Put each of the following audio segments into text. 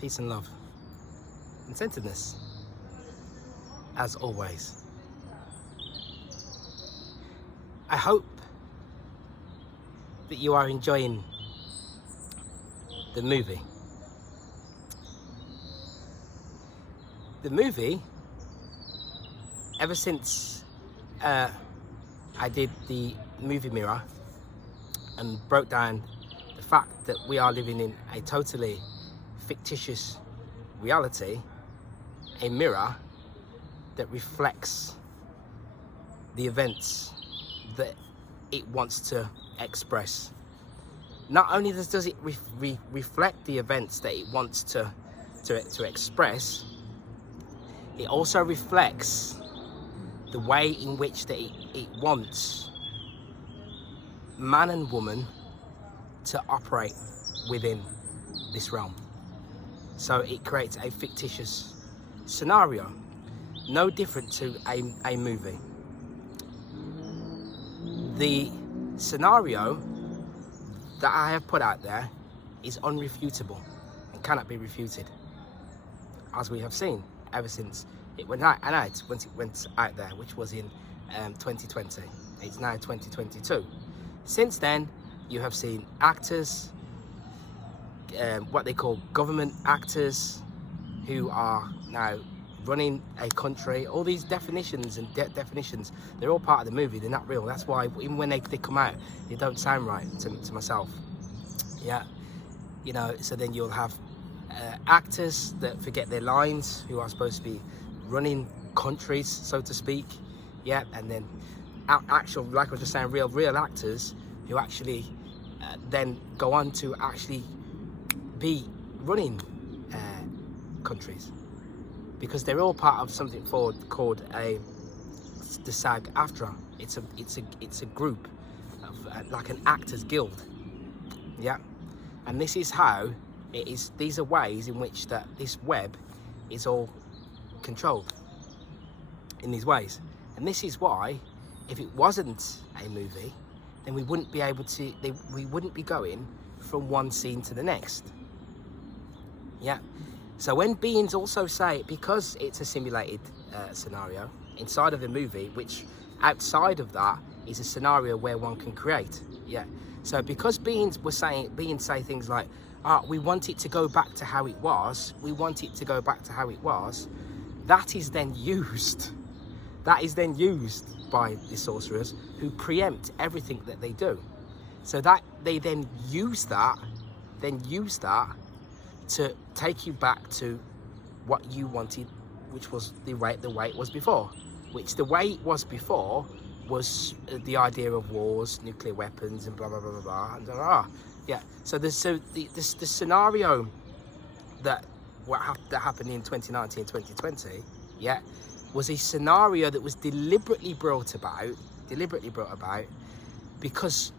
peace and love, and centeredness, as always. I hope that you are enjoying the movie. The movie, ever since I did the movie mirror and broke down the fact that we are living in a totally fictitious reality, a mirror that reflects the events that it wants to express. Not only does it reflect the events that it wants to express, it also reflects the way in which that it wants man and woman to operate within this realm. So it creates a fictitious scenario, no different to a movie. The scenario that I have put out there is unrefutable and cannot be refuted, as we have seen ever since it went out, once it went out there, which was in 2020. It's now 2022. Since then, you have seen actors, what they call government actors, who are now running a country. All these definitions and definitions, they're all part of the movie. They're not real. That's why even when they come out, they don't sound right to myself. Yeah, you know. So then you'll have actors that forget their lines, who are supposed to be running countries, so to speak. Yeah, and then actual, like I was just saying, real actors who actually then go on to actually be running countries, because they're all part of something called the SAG-AFTRA. It's a group of like an actors guild. Yeah, and this is how it is. These are ways in which that this web is all controlled in these ways. And this is why, if it wasn't a movie, then we wouldn't be able to. We wouldn't be going from one scene to the next. Yeah. So when beings also say, because it's a simulated scenario inside of a movie, which outside of that is a scenario where one can create. Yeah. So because beings say things like, we want it to go back to how it was. We want it to go back to how it was. That is then used. That is then used by the sorcerers, who preempt everything that they do. So that they then use that to take you back to what you wanted, which was the way it was before. Which the way it was before was the idea of wars, nuclear weapons, and blah blah blah blah blah. And yeah. So the scenario that happened in 2019, 2020, yeah, was a scenario that was deliberately brought about because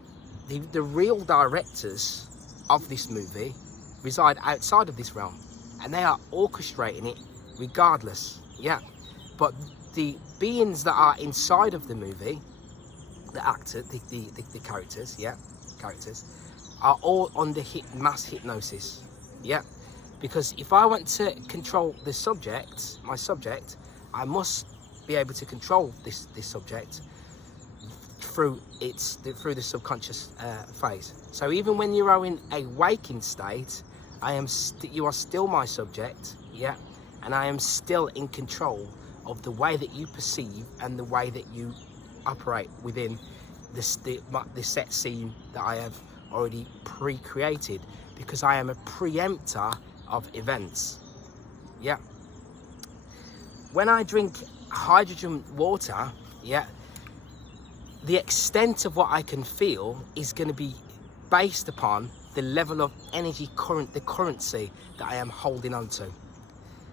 the real directors of this movie reside outside of this realm, and they are orchestrating it regardless. Yeah, but the beings that are inside of the movie, the actors, the characters, are all under mass hypnosis. Yeah, because if I want to control the subject, my subject, I must be able to control this subject through the subconscious phase. So even when you are in a waking state, you are still my subject, yeah, and I am still in control of the way that you perceive and the way that you operate within the set scene that I have already pre-created, because I am a preempter of events. Yeah. When I drink hydrogen water, yeah, the extent of what I can feel is going to be based upon the level of energy the currency that I am holding on to.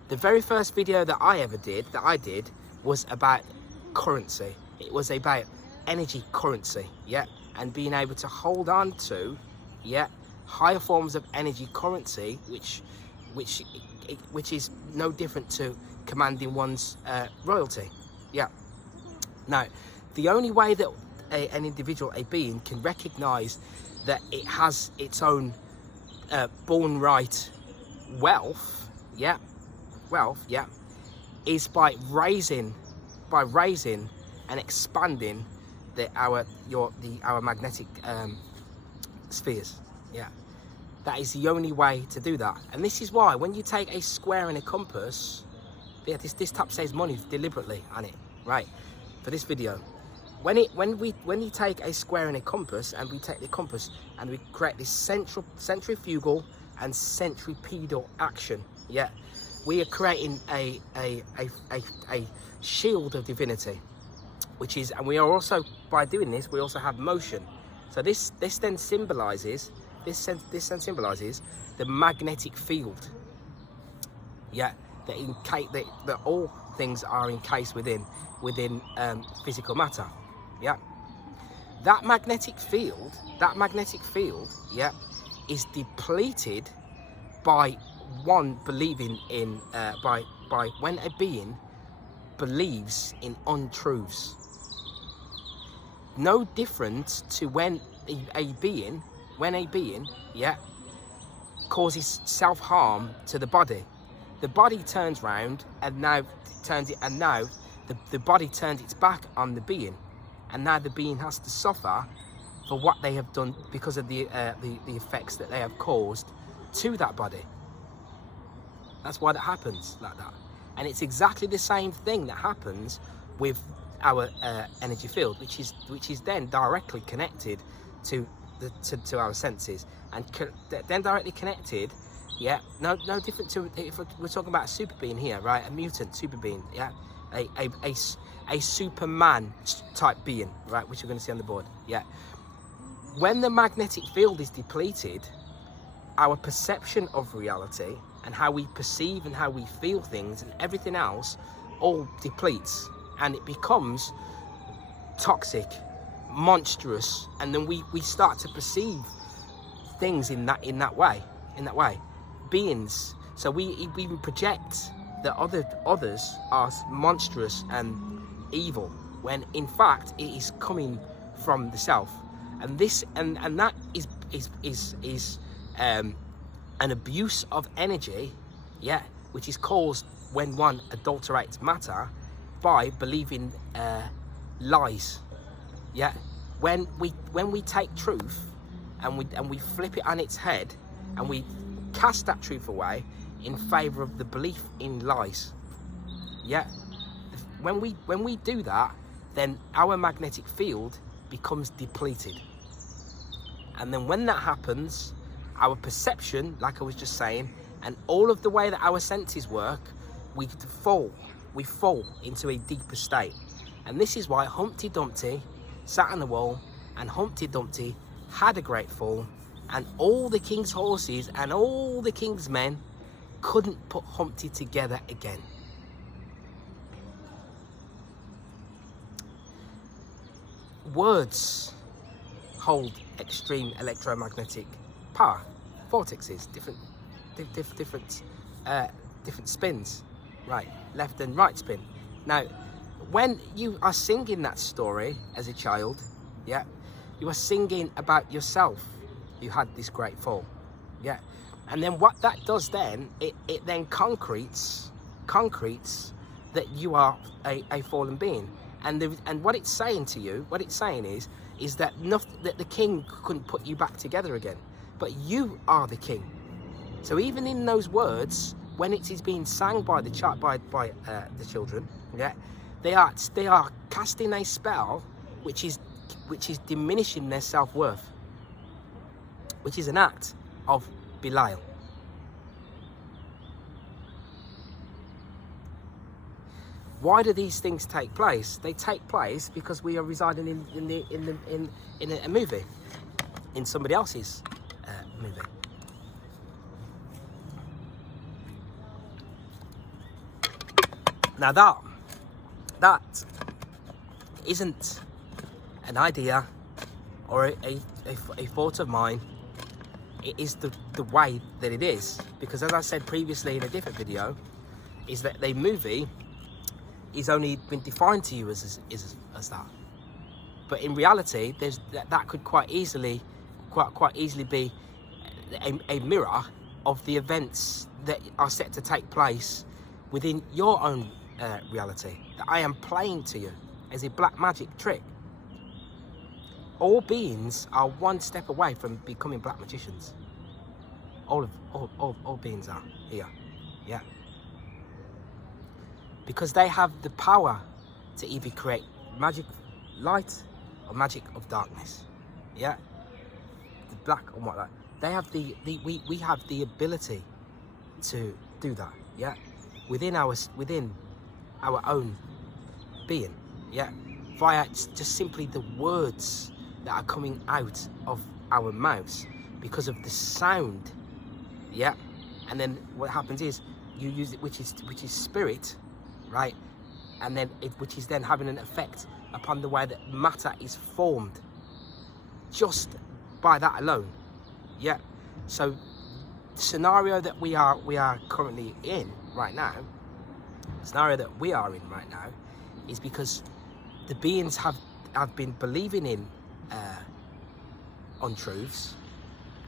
The very first video that I did was about currency. It was about energy currency, yeah, and being able to hold on to, yeah, higher forms of energy currency, which is no different to commanding one's royalty. Yeah. Now, the only way that an individual, a being, can recognize that it has its own born right wealth, is by raising and expanding our magnetic spheres. That is the only way to do that. And this is why when you take a square and a compass, this tab says money deliberately on it, right, for this video. When you take a square and a compass, and we take the compass and we create this centrifugal and centripetal action, we are creating a shield of divinity, which is, and we are also, by doing this, we also have motion. So this then symbolizes the magnetic field, that all things are encased within physical matter. That magnetic field, is depleted by one believing in by when a being believes in untruths. No different to when a being causes self-harm to the body. The body turns round and now the body turns its back on the being, and now the being has to suffer for what they have done because of the effects that they have caused to that body. That's why that happens like that. And it's exactly the same thing that happens with our energy field, which is then directly connected to our senses, and then directly connected. No different to if we're talking about a super being here, right? A mutant super being, a Superman type being, right? Which we're going to see on the board, When the magnetic field is depleted, our perception of reality and how we perceive and how we feel things and everything else all depletes, and it becomes toxic, monstrous, and then we start to perceive things in that way. Beings, so we even project that others are monstrous and evil, when in fact it is coming from the self. And this and that is an abuse of energy, which is caused when one adulterates matter by believing lies. When we take truth and we flip it on its head and we cast that truth away in favor of the belief in lies. When we do that, then our magnetic field becomes depleted. And then when that happens, our perception, like I was just saying, and all of the way that our senses work, we fall into a deeper state. And this is why Humpty Dumpty sat on the wall, and Humpty Dumpty had a great fall, and all the king's horses and all the king's men couldn't put Humpty together again. Words hold extreme electromagnetic power, vortexes, different spins, right, left and right spin. Now, when you are singing that story as a child, you are singing about yourself. You had this great fall, and then what that does then, it then concretes that you are a fallen being, and what it's saying to you, what it's saying is that that the king couldn't put you back together again, but you are the king. So even in those words, when it is being sang by the children, they are casting a spell which is diminishing their self-worth, which is an act of Belial. Why do these things take place? They take place because we are residing in a movie, in somebody else's movie. Now that isn't an idea or a thought of mine. It is the way that it is, because as I said previously in a different video, is that the movie is only been defined to you as that, but in reality that could quite easily be a mirror of the events that are set to take place within your own reality that I am playing to you as a black magic trick. All beings are one step away from becoming black magicians. All beings are here, yeah. Because they have the power to either create magic light or magic of darkness, yeah. The black or what like. They have we have the ability to do that, yeah, within our own being, yeah, via just simply the words that are coming out of our mouths because of the sound, yeah. And then what happens is you use it, which is spirit, right, and then which is then having an effect upon the way that matter is formed just by that alone. Yeah, so the scenario that we are currently in right now, is because the beings have been believing in untruths,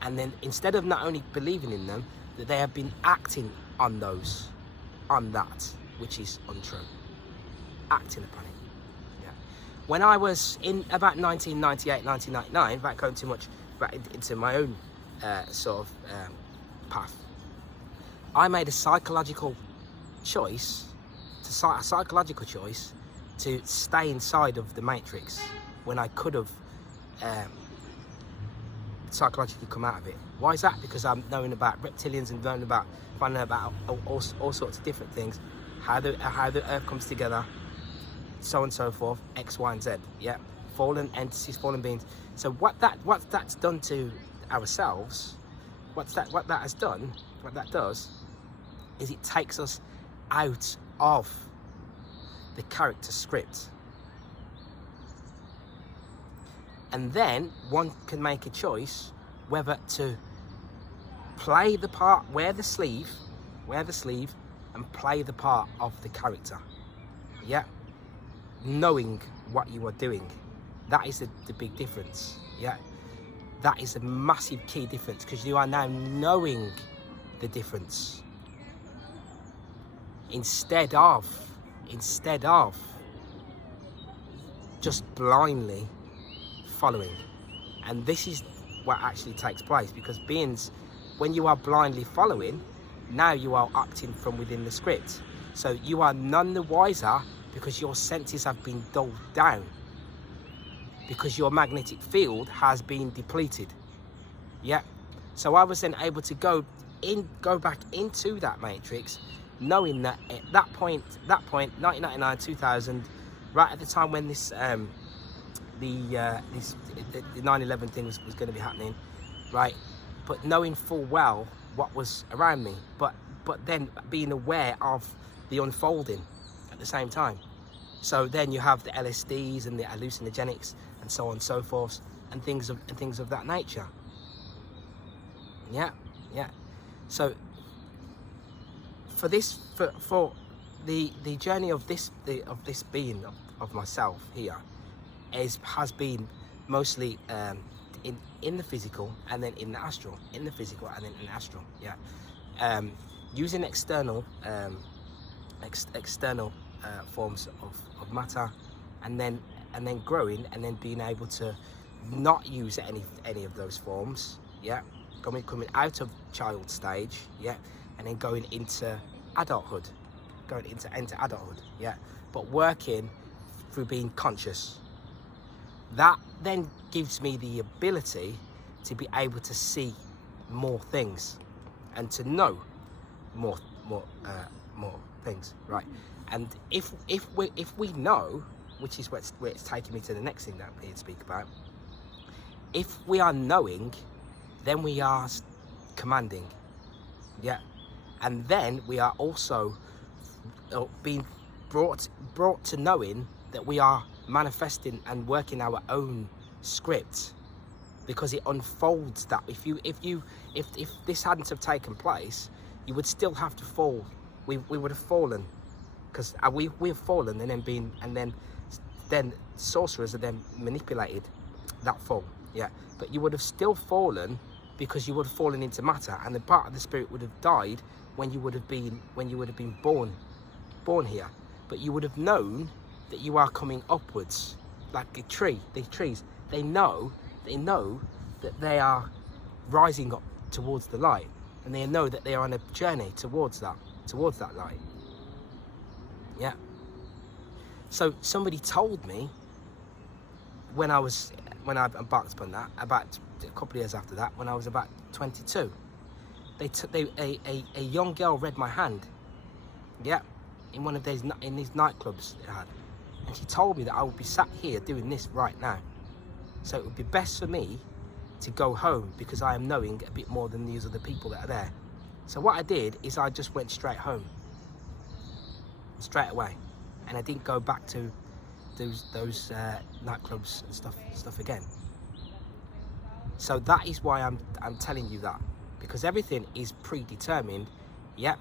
and then instead of not only believing in them, that they have been acting on that which is untrue, acting upon it. Yeah. When I was in about 1998, 1999, without going too much into my own path, I made a psychological choice to stay inside of the matrix when I could have psychologically come out of it. Why is that? Because I'm knowing about reptilians and finding out about all sorts of different things, how the earth comes together, so on and so forth, X, Y, and Z. Yeah, fallen entities, fallen beings. So what that's done to ourselves, what that does is it takes us out of the character script, and then one can make a choice whether to play the part, wear the sleeve and play the part of the character, yeah, knowing what you are doing. That is the big difference, yeah. That is a massive key difference, because you are now knowing the difference instead of just blindly following. And this is what actually takes place, because beings, when you are blindly following, now you are acting from within the script. So you are none the wiser, because your senses have been dulled down, because your magnetic field has been depleted. Yeah. So I was then able to go back into that matrix, knowing that at that point, 1999, 2000, right at the time when this the 9/11 thing was going to be happening, right? But knowing full well what was around me, but then being aware of the unfolding at the same time. So then you have the LSDs and the hallucinogenics and so on and so forth, and things of that nature. Yeah. So for the journey of this being of myself here has been mostly in the physical and then in the astral, yeah. Using external forms of matter, and then growing, and then being able to not use any of those forms, yeah. Coming out of child stage, yeah, and then going into adulthood, yeah. But working through being conscious. That then gives me the ability to be able to see more things and to know more things, right? And if we know, which is where it's taking me to the next thing that I'm here to speak about, if we are knowing, then we are commanding, yeah. And then we are also being brought to knowing that we are manifesting and working our own script, because it unfolds that. If this hadn't have taken place, you would still have to fall. We would have fallen, because we've fallen, and then sorcerers have then manipulated that fall, yeah. But you would have still fallen, because you would have fallen into matter, and the part of the spirit would have died when you would have been born here. But you would have known that you are coming upwards, like a tree. These trees, they know that they are rising up towards the light, and they know that they are on a journey towards that light. Yeah. So somebody told me when I embarked upon that, about a couple of years after that, when I was about 22, a young girl read my hand. Yeah, in one of these nightclubs it had, and she told me that I would be sat here doing this right now. So it would be best for me to go home, because I am knowing a bit more than these other people that are there. So what I did is I just went straight home, straight away, and I didn't go back to those nightclubs and stuff again. So that is why I'm telling you that, because everything is predetermined. Yep.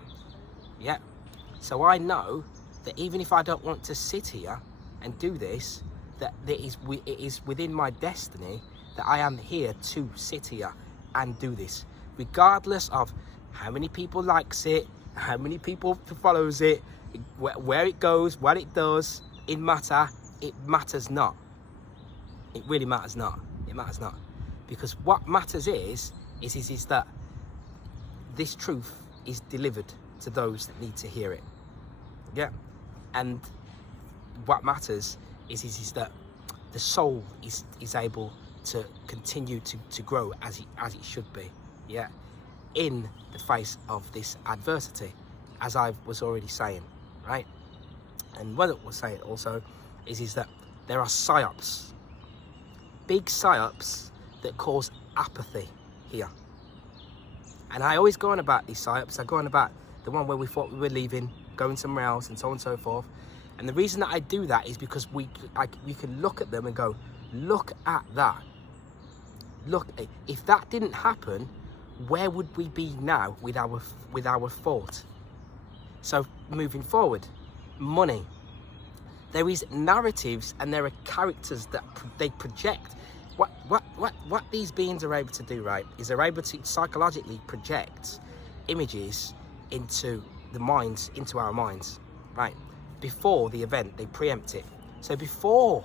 So I know that even if I don't want to sit here and do this, that it is within my destiny that I am here to sit here and do this, regardless of how many people likes it, how many people follows it, where it goes, what it does. It matters not. It really matters not. It matters not, because what matters is that this truth is delivered to those that need to hear it. Yeah, and what matters is that the soul is able to continue to grow as it should be. Yeah, in the face of this adversity, as I was already saying, right? And what it was saying also is that there are psyops, big psyops, that cause apathy here. And I always go on about these psyops. I go on about the one where we thought we were leaving, going somewhere else, and so on and so forth. And the reason that I do that is because we can look at them and go, look at that. Look, if that didn't happen, where would we be now with our thought? So moving forward, money. There is narratives and there are characters that they project. What these beings are able to do, right, is they're able to psychologically project images into our minds, right? Before the event, they preempt it. So before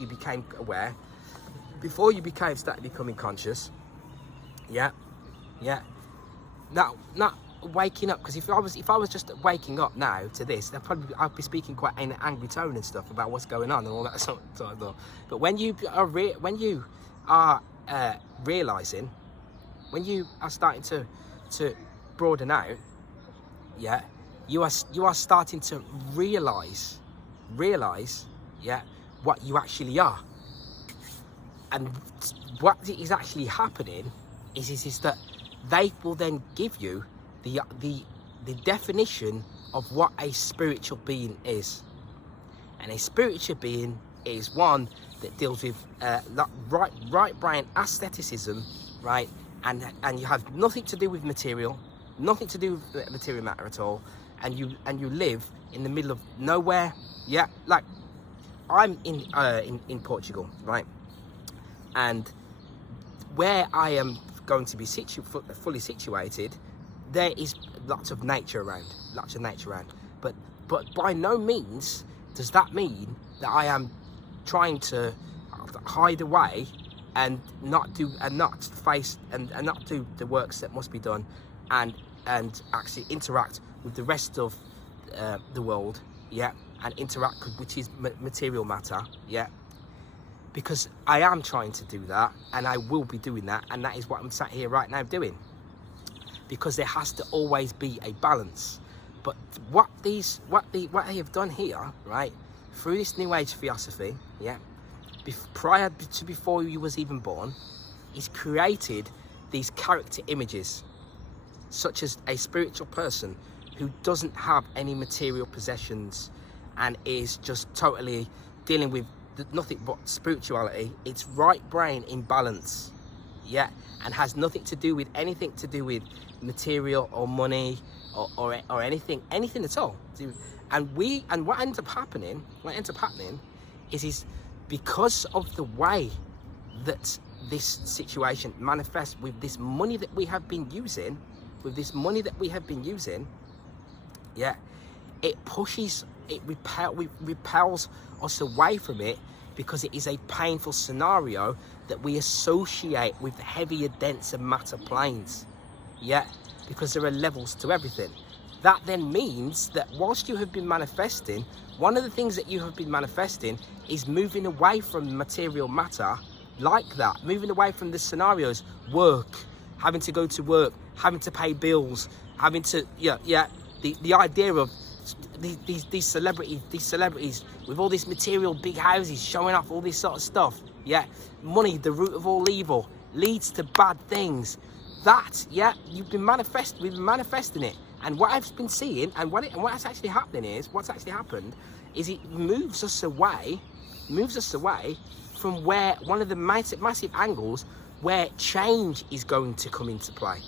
you became aware, before you started becoming conscious, yeah, not waking up, because if I was just waking up now to this, I'd be speaking quite an angry tone and stuff about what's going on and all that sort of stuff. But when you are realizing, when you are starting to broaden out, yeah, you are starting to realize, yeah, what you actually are. And what is actually happening is that they will then give you the definition of what a spiritual being is. And a spiritual being is one that deals with right brain aestheticism, right? And you have nothing to do with material, nothing to do with material matter at all, and you live in the middle of nowhere. Yeah, like I'm in Portugal, right? And where I am going to be fully situated, there is lots of nature around, but by no means does that mean that I am trying to hide away and not face and not do the works that must be done, and actually interact with the rest of the world, yeah, and interact with, which is material matter, yeah. Because I am trying to do that, and I will be doing that, and that is what I'm sat here right now doing. Because there has to always be a balance. But what they have done here, right, through this New Age philosophy, yeah, prior to before you was even born, is created these character images, such as a spiritual person who doesn't have any material possessions and is just totally dealing with nothing but spirituality. It's right brain in balance, yeah, and has nothing to do with anything to do with material or money or anything at all. And what ends up happening is because of the way that this situation manifest with this money that we have been using, yeah, it pushes, it repels us away from it, because it is a painful scenario that we associate with heavier, denser matter planes, yeah, because there are levels to everything. That then means that whilst you have been manifesting, one of the things that you have been manifesting is moving away from material matter like that, moving away from the scenarios, work, having to go to work, having to pay bills, having to, the idea of these celebrities with all these material big houses showing off all this sort of stuff, yeah, money, the root of all evil, leads to bad things. That, yeah, we've been manifesting it. And what I've been seeing, and what's actually happened is it moves us away from where one of the massive angles where change is going to come into play.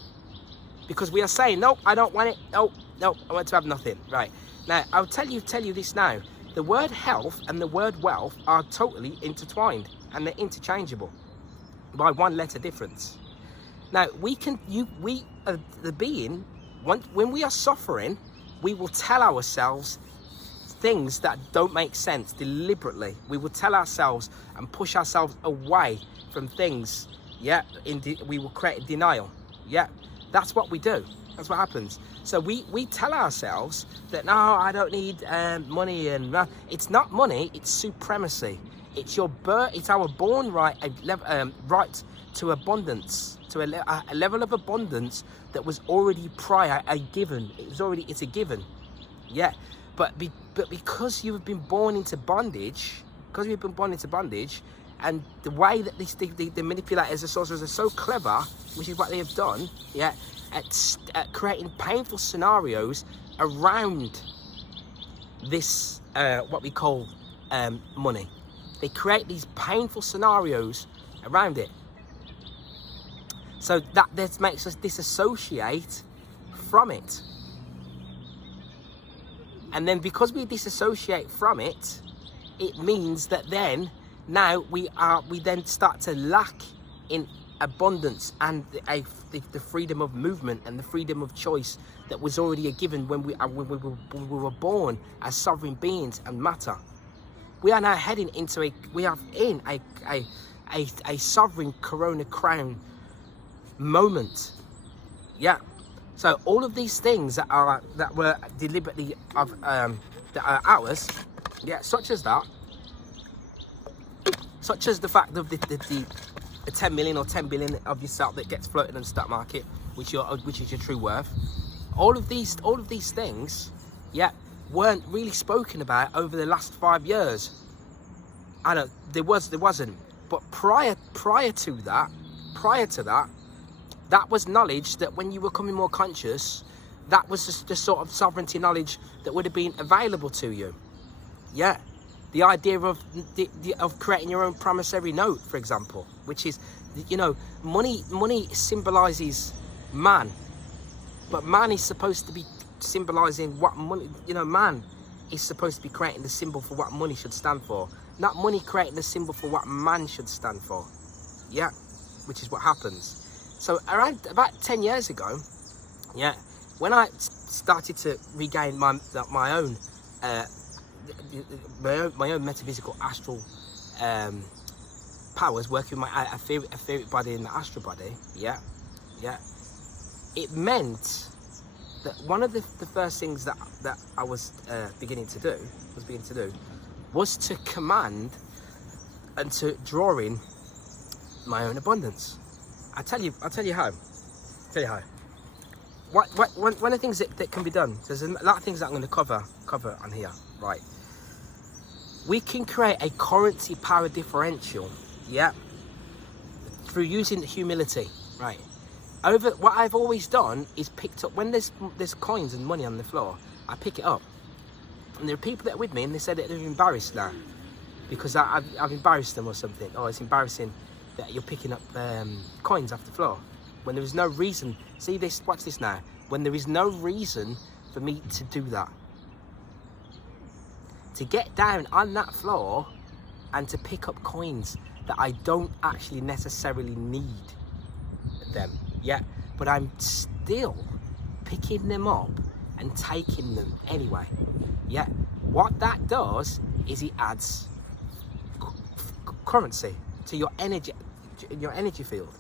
Because we are saying, nope, I don't want it, nope, I want to have nothing. Right, now I'll tell you this now. The word health and the word wealth are totally intertwined, and they're interchangeable by one letter difference. Now the being, when we are suffering, we will tell ourselves things that don't make sense deliberately. We will tell ourselves and push ourselves away from things, yeah, we will create denial, yeah, that's what we do, that's what happens. So we tell ourselves that, no, I don't need money, and it's not money, it's supremacy. It's it's our born right, right to abundance, to a level of abundance that was already prior, a given. It's a given, yeah. But because you have been born into bondage, and the way that the manipulators, the sorcerers, are so clever, which is what they have done, yeah, at creating painful scenarios around this, what we call money. They create these painful scenarios around it. So that makes us disassociate from it. And then because we disassociate from it, it means that then now we then start to lack in abundance and the freedom of movement and the freedom of choice that was already a given when we were born as sovereign beings and matter. We are now heading into a sovereign corona crown moment, yeah. So all of these things that were deliberately that are ours, yeah, such as the fact of the 10 million or 10 billion of yourself that gets floated on the stock market, which is your true worth. All of these things, yeah, weren't really spoken about over the last 5 years. I know there wasn't, but prior to that, that was knowledge that when you were becoming more conscious, that was just the sort of sovereignty knowledge that would have been available to you. Yeah, the idea of creating your own promissory note, for example, which is, you know, money symbolizes man, but man is supposed to be symbolizing what money, you know, man is supposed to be creating the symbol for what money should stand for, not money creating the symbol for what man should stand for. Yeah, which is what happens. So around about 10 years ago, yeah, when I started to regain my own metaphysical astral powers, working with my etheric body and the astral body, yeah, it meant that one of the first things that I was beginning to do was to command and to draw in my own abundance. I'll tell you how. One of the things that can be done, there's a lot of things that I'm going to cover on here, right? We can create a currency power differential, yeah, through using humility, right? What I've always done is picked up, when there's coins and money on the floor, I pick it up. And there are people that are with me and they said that they're embarrassed now because I've embarrassed them or something. Oh, it's embarrassing that you're picking up coins off the floor when there is no reason. See this, watch this now. When there is no reason for me to do that. To get down on that floor and to pick up coins that I don't actually necessarily need them, yeah, but I'm still picking them up and taking them anyway, yeah. What that does is it adds currency to your energy field.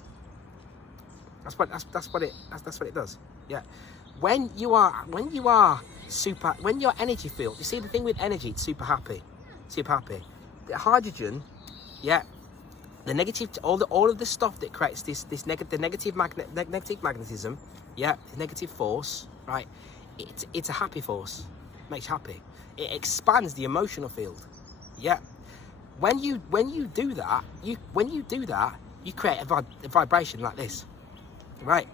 That's what it does, yeah. When your energy field, you see the thing with energy, it's super happy. The hydrogen, yeah, the negative, all of the stuff that creates the negative magnetism, yeah, the negative force, right? It's a happy force, makes you happy. It expands the emotional field, yeah. When you do that, you create a vibration like this, right?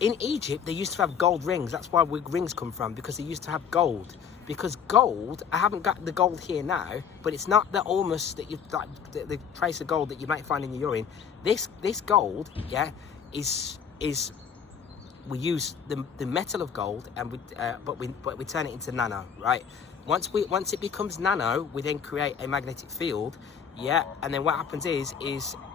In Egypt, they used to have gold rings. That's where rings come from, because they used to have gold. Because gold, I haven't got the gold here now, but it's not the almost that you like the trace of gold that you might find in your urine. This gold, yeah, is we use the metal of gold, and but we turn it into nano, right? Once it becomes nano, we then create a magnetic field, yeah. And then what happens is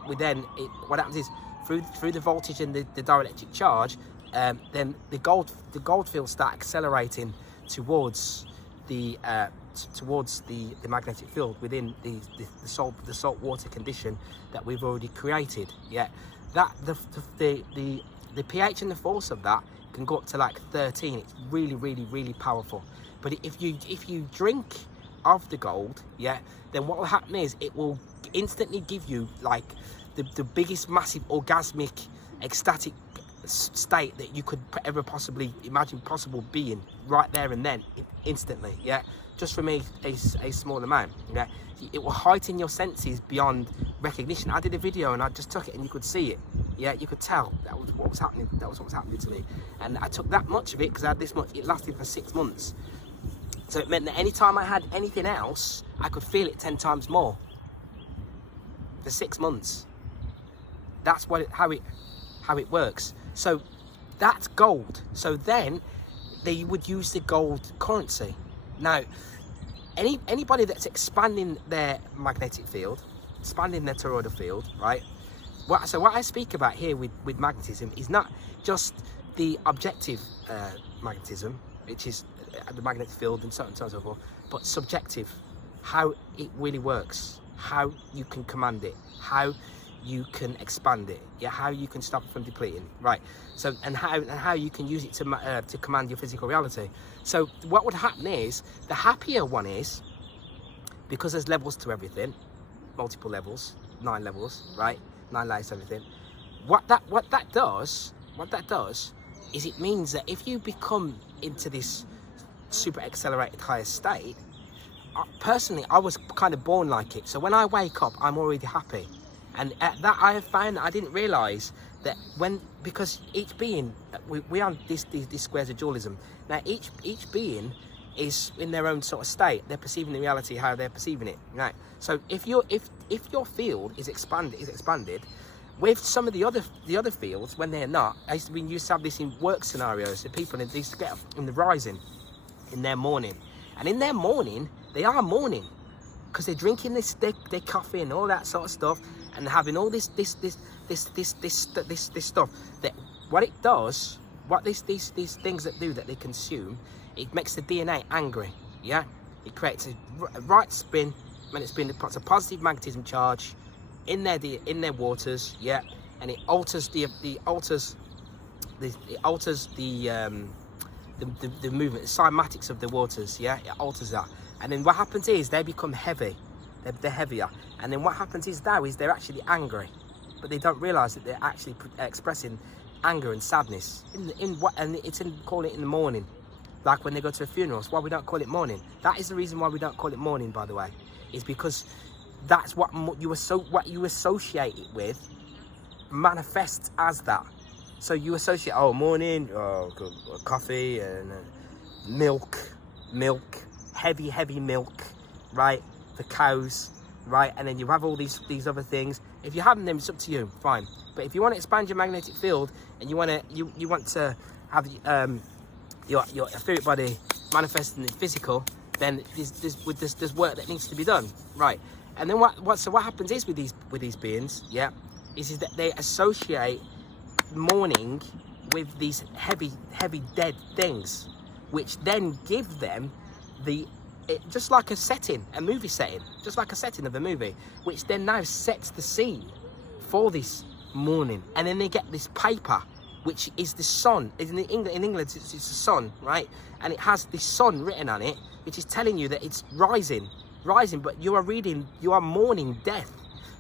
what happens is through the voltage and the dielectric charge, then the gold fields start accelerating towards the magnetic field within the salt water condition that we've already created, yeah. That the pH and the force of that can go up to like 13. It's really powerful. But if you drink of the gold, yeah, then what will happen is it will instantly give you like the biggest massive orgasmic ecstatic state that you could ever possibly imagine possible being right there and then, instantly, yeah, just from a small amount, yeah. It will heighten your senses beyond recognition. I did a video and I just took it and you could see it, yeah, you could tell that was what was happening to me. And I took that much of it because I had this much. It lasted for 6 months, so it meant that anytime I had anything else, I could feel it 10 times more for 6 months. That's how it works. So that's gold. So then they would use the gold currency. Now, anybody that's expanding their magnetic field, expanding their toroidal field, right? So what I speak about here with magnetism is not just the objective magnetism, which is the magnetic field and so on and so forth, but subjective, how it really works, how you can command it, how you can expand it, yeah, how you can stop it from depleting, right? So and how you can use it to command your physical reality. So what would happen is, the happier one is, because there's levels to everything, multiple levels, 9 levels, right? 9 layers to everything. What that does is it means that if you become into this super accelerated higher state, personally, I was kind of born like it. So when I wake up, I'm already happy. And that I have found that I didn't realise that because each being, we are these squares of dualism. Now each being is in their own sort of state. They're perceiving the reality how they're perceiving it. Right. So if your field is expanded, with some of the other fields, when they're not, we used to have this in work scenarios. So people in these get up in the rising, in their morning, and in their morning they are mourning because they're drinking their coffee and all that sort of stuff, and having all this stuff. That what it does, what these things that they consume, it makes the DNA angry. Yeah, it creates a right spin when it's been, it puts a positive magnetism charge in their waters, yeah, and it alters the movement, the cymatics of the waters, yeah, it alters that. And then what happens is they become heavy, they're heavier, and then what happens is they're actually angry, but they don't realize that they're actually expressing anger and sadness call it in the morning, like when they go to a funeral. It's why we don't call it mourning. That is the reason why we don't call it mourning, by the way, is because that's what you associate it with manifests as that. So you associate, oh, morning, oh, coffee and milk, heavy milk, right, for cows, right, and then you have all these other things. If you have them, it's up to you, fine. But if you want to expand your magnetic field and you want to have your spirit body manifesting the physical, then there's work that needs to be done, right? And then what happens is with these beings, yeah, is that they associate mourning with these heavy dead things, which then give them just like a movie setting, just like a setting of a movie, which then now sets the scene for this mourning. And then they get this paper, which is the sun. In England, it's the sun, right? And it has the sun written on it, which is telling you that it's rising, but you are mourning death.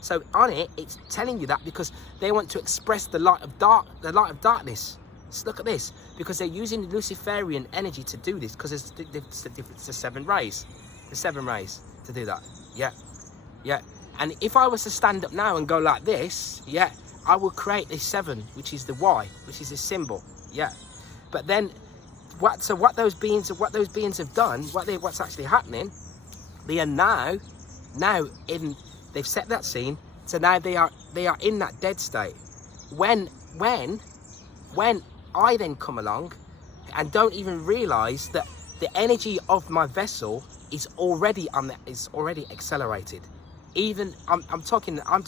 So on it, it's telling you that because they want to express the light of darkness. Just look at this, because they're using Luciferian energy to do this, because it's the 7 rays, to do that. Yeah. And if I was to stand up now and go like this, yeah, I would create this 7, which is the Y, which is a symbol. Yeah. But then, what those beings have done, what's actually happening, they are now they've set that scene, so now they are in that dead state. When I then come along and don't even realize that the energy of my vessel is already accelerated. Even I'm talking about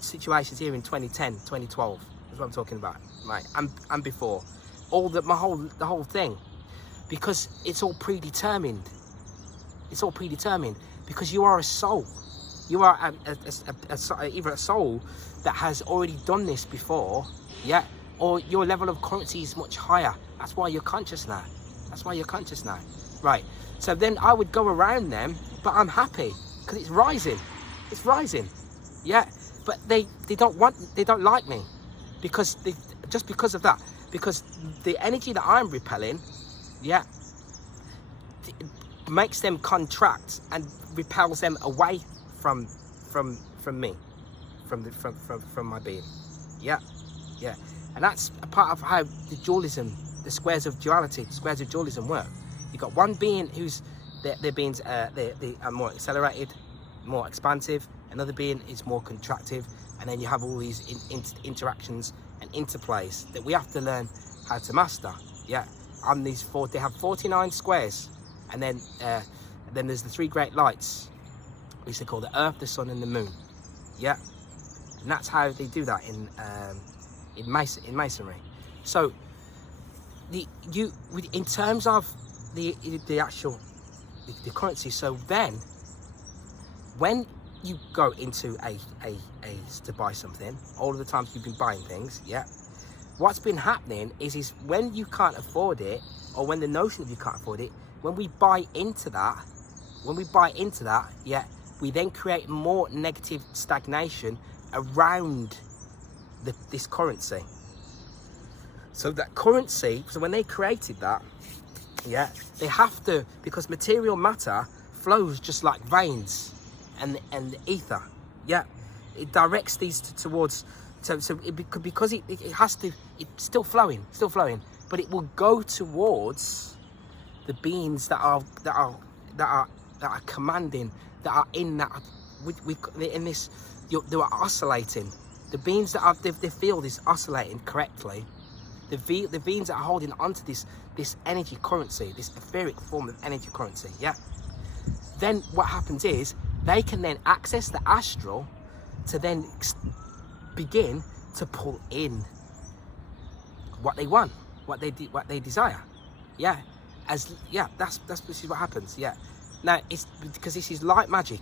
situations here in 2010, 2012 is what I'm talking about, right? And before, the whole thing, because it's all predetermined. It's all predetermined because you are a soul. You are either a soul that has already done this before, yeah, or your level of currency is much higher. That's why you're conscious now. Right. So then I would go around them, but I'm happy because it's rising. Yeah. But they don't like me because because of that. Because the energy that I'm repelling, yeah, makes them contract and repels them away from me, from my being. Yeah. And that's a part of how the squares of dualism work. You've got one being who's their beings they are more accelerated, more expansive. Another being is more contractive, and then you have all these interactions and interplays that we have to learn how to master. Yeah, on these they have 49 squares, and then there's the 3 great lights, which they call the Earth, the Sun, and the Moon. Yeah, and that's how they do that in Masonry. So in terms of the actual the currency. So then, when you go into to buy something, all of the times you've been buying things, yeah, what's been happening is when you can't afford it, or when the notion of you can't afford it, when we buy into that, yeah, we then create more negative stagnation around this currency. So that currency, so when they created that, yeah, they have to, because material matter flows just like veins and the ether, yeah, it directs these towards, because it has to, it's still flowing, but it will go towards the beings that are commanding, that are in that, in this, they are oscillating. The beings that the field is oscillating correctly. The beings that are holding onto this energy currency, this etheric form of energy currency, yeah. Then what happens is they can then access the astral to then begin to pull in what they want, what they desire, yeah. That's this is what happens, yeah. Now it's because this is light magic.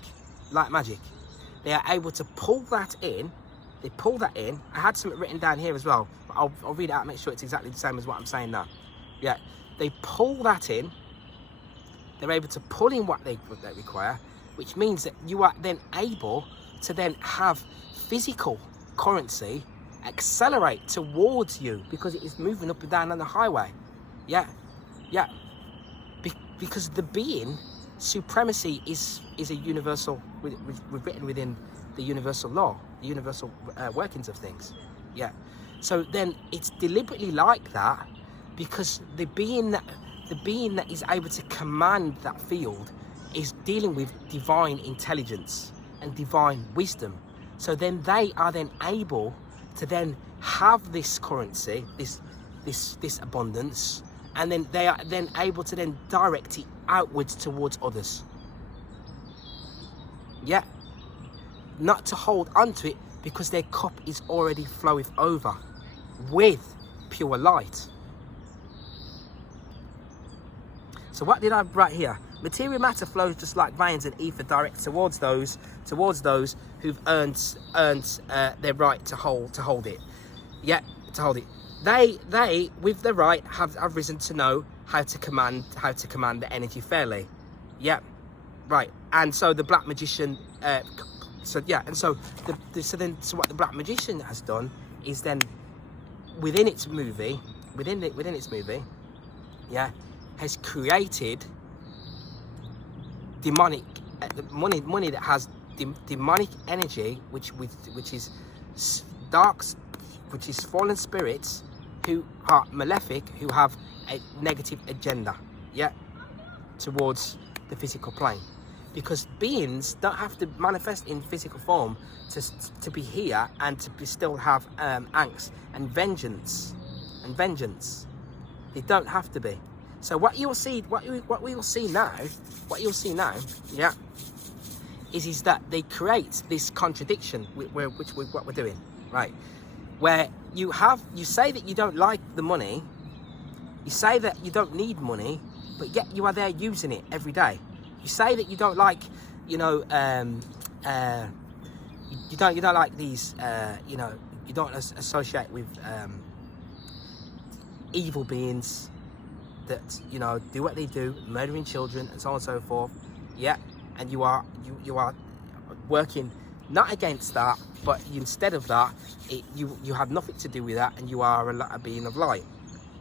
They are able to pull that in. They pull that in. I had something written down here as well, but I'll read it out and make sure it's exactly the same as what I'm saying now. Yeah, they pull that in. They're able to pull in what they require, which means that you are then able to then have physical currency accelerate towards you because it is moving up and down on the highway. Yeah. Because the being supremacy is a universal, written within the universal law, the universal workings of things. Yeah. So then it's deliberately like that because the being that is able to command that field is dealing with divine intelligence and divine wisdom. So then they are then able to then have this currency, this abundance, and then they are then able to then direct it outwards towards others. Yeah, not to hold onto it, because their cup is already flowing over with pure light. So what did I write here? Material matter flows just like veins and ether direct towards those who've earned their right to hold it. Yeah, to hold it. They with the right have risen to know how to command the energy fairly. Yeah, right. And so the black magician. So what the black magician has done is then within its movie, yeah, has created demonic money that has demonic energy, which is dark, which is fallen spirits who are malefic, who have a negative agenda, yeah, towards the physical plane. Because beings don't have to manifest in physical form to be here and to still have angst and vengeance. They don't have to be. So what we will see now, yeah, is that they create this contradiction with what we're doing, right? Where you say that you don't like the money, you say that you don't need money, but yet you are there using it every day. You say that you don't like, you don't like these, you don't associate with evil beings that do what they do, murdering children and so on and so forth. Yeah, and you are working not against that, but instead of that, you have nothing to do with that, and you are a being of light.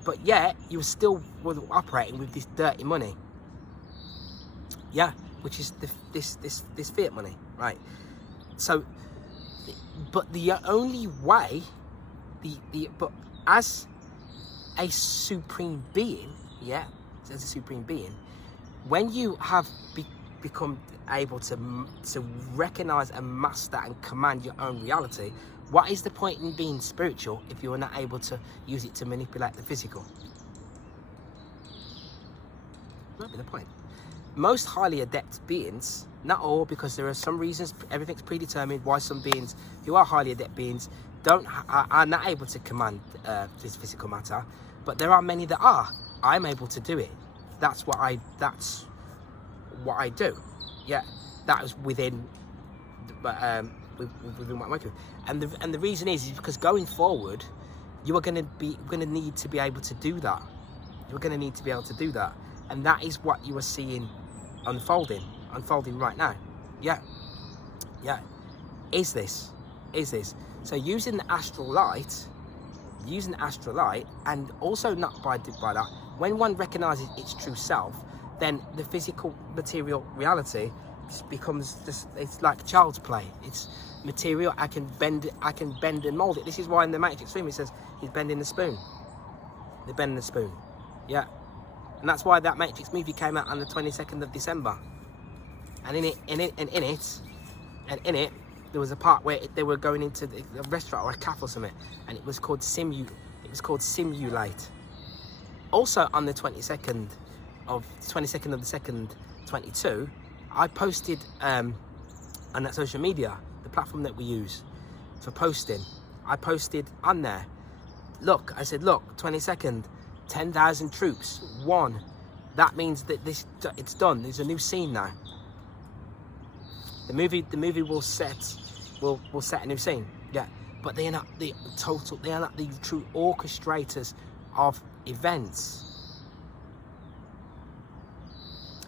But yet you're still operating with this dirty money. Yeah, which is this fiat money, right? So, but the only way, but as a supreme being, yeah, as a supreme being, when you have become able to recognize and master and command your own reality, what is the point in being spiritual if you are not able to use it to manipulate the physical? That'd be the point. Most highly adept beings, not all, because there are some reasons, everything's predetermined why some beings who are highly adept beings are not able to command this physical matter, but there are many that are. I'm able to do it. That's what I do. Yeah, that is within what I'm working with. And the reason is because going forward, you are going to need to be able to do that. You're going to need to be able to do that, and that is what you are seeing unfolding right now. Yeah. Is this? So using the astral light, and also not by that, when one recognizes its true self, then the physical material reality becomes just, it's like child's play. It's material. I can bend and mold it. This is why in the Magick film it says he's bending the spoon. They're bending the spoon. Yeah. And that's why that Matrix movie came out on the 22nd of December. And in it, there was a part where they were going into a restaurant or a cafe or something, and it was called Simulate. Also on the 22nd of the 2nd, 22, I posted on that social media, the platform that we use for posting. I posted on there. Look, I said, look, 22nd. 10,000 troops, 1. That means that it's done. There's a new scene now. The movie will set a new scene. Yeah, but they are not the true orchestrators of events,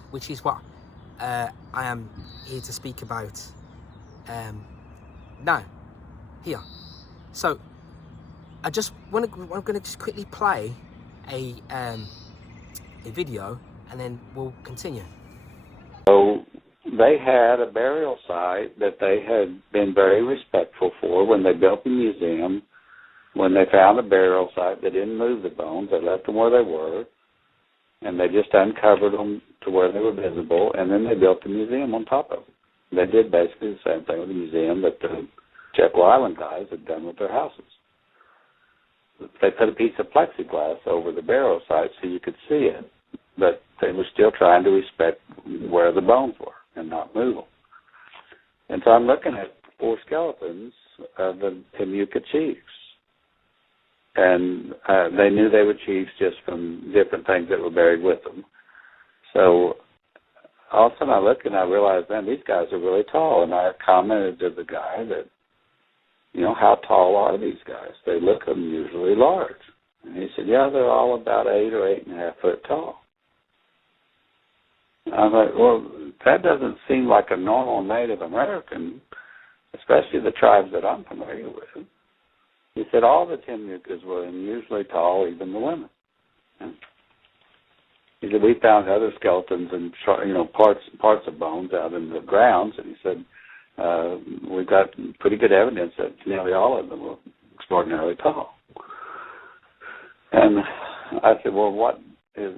which is what I am here to speak about now, here. So I'm going to just quickly play a video, and then we'll continue. So they had a burial site that they had been very respectful for when they built the museum. When they found a burial site, they didn't move the bones. They left them where they were, and they just uncovered them to where they were visible, and then they built the museum on top of them. They did basically the same thing with the museum that the Jekyll Island guys had done with their houses. They put a piece of plexiglass over the burial site so you could see it, but they were still trying to respect where the bones were and not move them. And so I'm looking at 4 skeletons of the Timucua chiefs. And they knew they were chiefs just from different things that were buried with them. So all of a sudden I look and I realize, man, these guys are really tall. And I commented to the guy that, how tall are these guys? They look unusually large. And he said, yeah, they're all about 8 or 8.5 foot tall. I'm like, well, that doesn't seem like a normal Native American, especially the tribes that I'm familiar with. He said all the Timucuas were unusually tall, even the women. And he said we found other skeletons and parts of bones out in the grounds, and he said we've got pretty good evidence that nearly all of them were extraordinarily tall. And I said, well, what is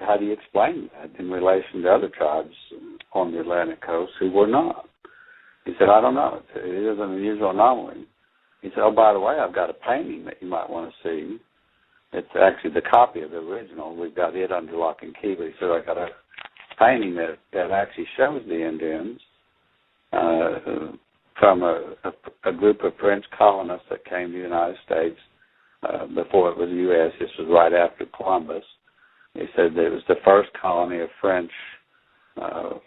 how do you explain that in relation to other tribes on the Atlantic coast who were not? He said, I don't know. It is an unusual anomaly. He said, oh, by the way, I've got a painting that you might want to see. It's actually the copy of the original. We've got it under lock and key. But he said, I got a painting that actually shows the Indians from a group of French colonists that came to the United States before it was the U.S. This was right after Columbus. He said it was the first colony of French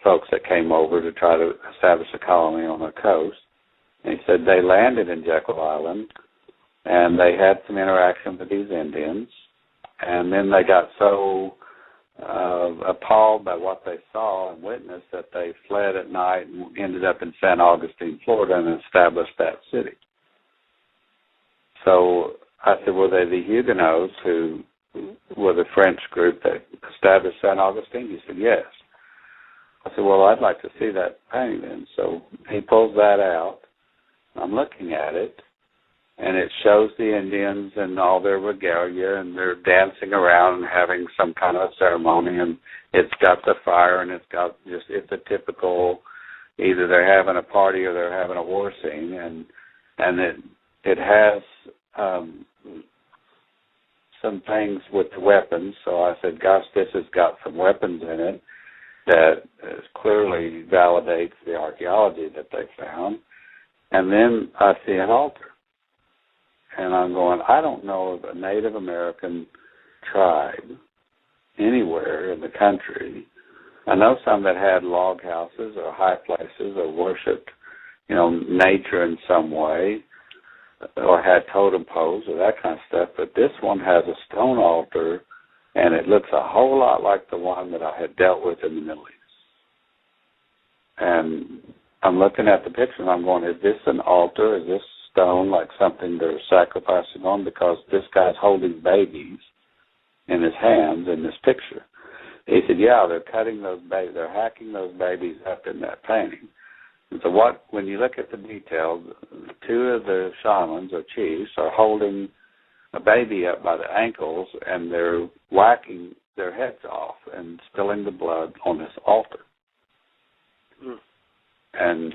folks that came over to try to establish a colony on the coast. And he said they landed in Jekyll Island, and they had some interaction with these Indians, and then they got so appalled by what they saw and witnessed that they fled at night and ended up in San Augustine, Florida, and established that city. So I said, were they the Huguenots who were the French group that established San Augustine? He said, yes. I said, well, I'd like to see that painting then. So he pulls that out. I'm looking at it, and it shows the Indians and all their regalia, and they're dancing around and having some kind of a ceremony, and it's got the fire, and it's a typical, either they're having a party or they're having a war scene, and it has some things with the weapons. So I said, gosh, this has got some weapons in it that clearly validates the archaeology that they found. And then I see an altar. And I'm going, I don't know of a Native American tribe anywhere in the country. I know some that had log houses or high places or worshipped, nature in some way or had totem poles or that kind of stuff. But this one has a stone altar, and it looks a whole lot like the one that I had dealt with in the Middle East. And I'm looking at the picture, and I'm going, is this an altar? Is this stone like something they're sacrificing on? Because this guy's holding babies in his hands in this picture. He said, yeah, they're cutting those babies, they're hacking those babies up in that painting. And so when you look at the details, 2 of the shamans or chiefs are holding a baby up by the ankles, and they're whacking their heads off and spilling the blood on this altar. Mm. And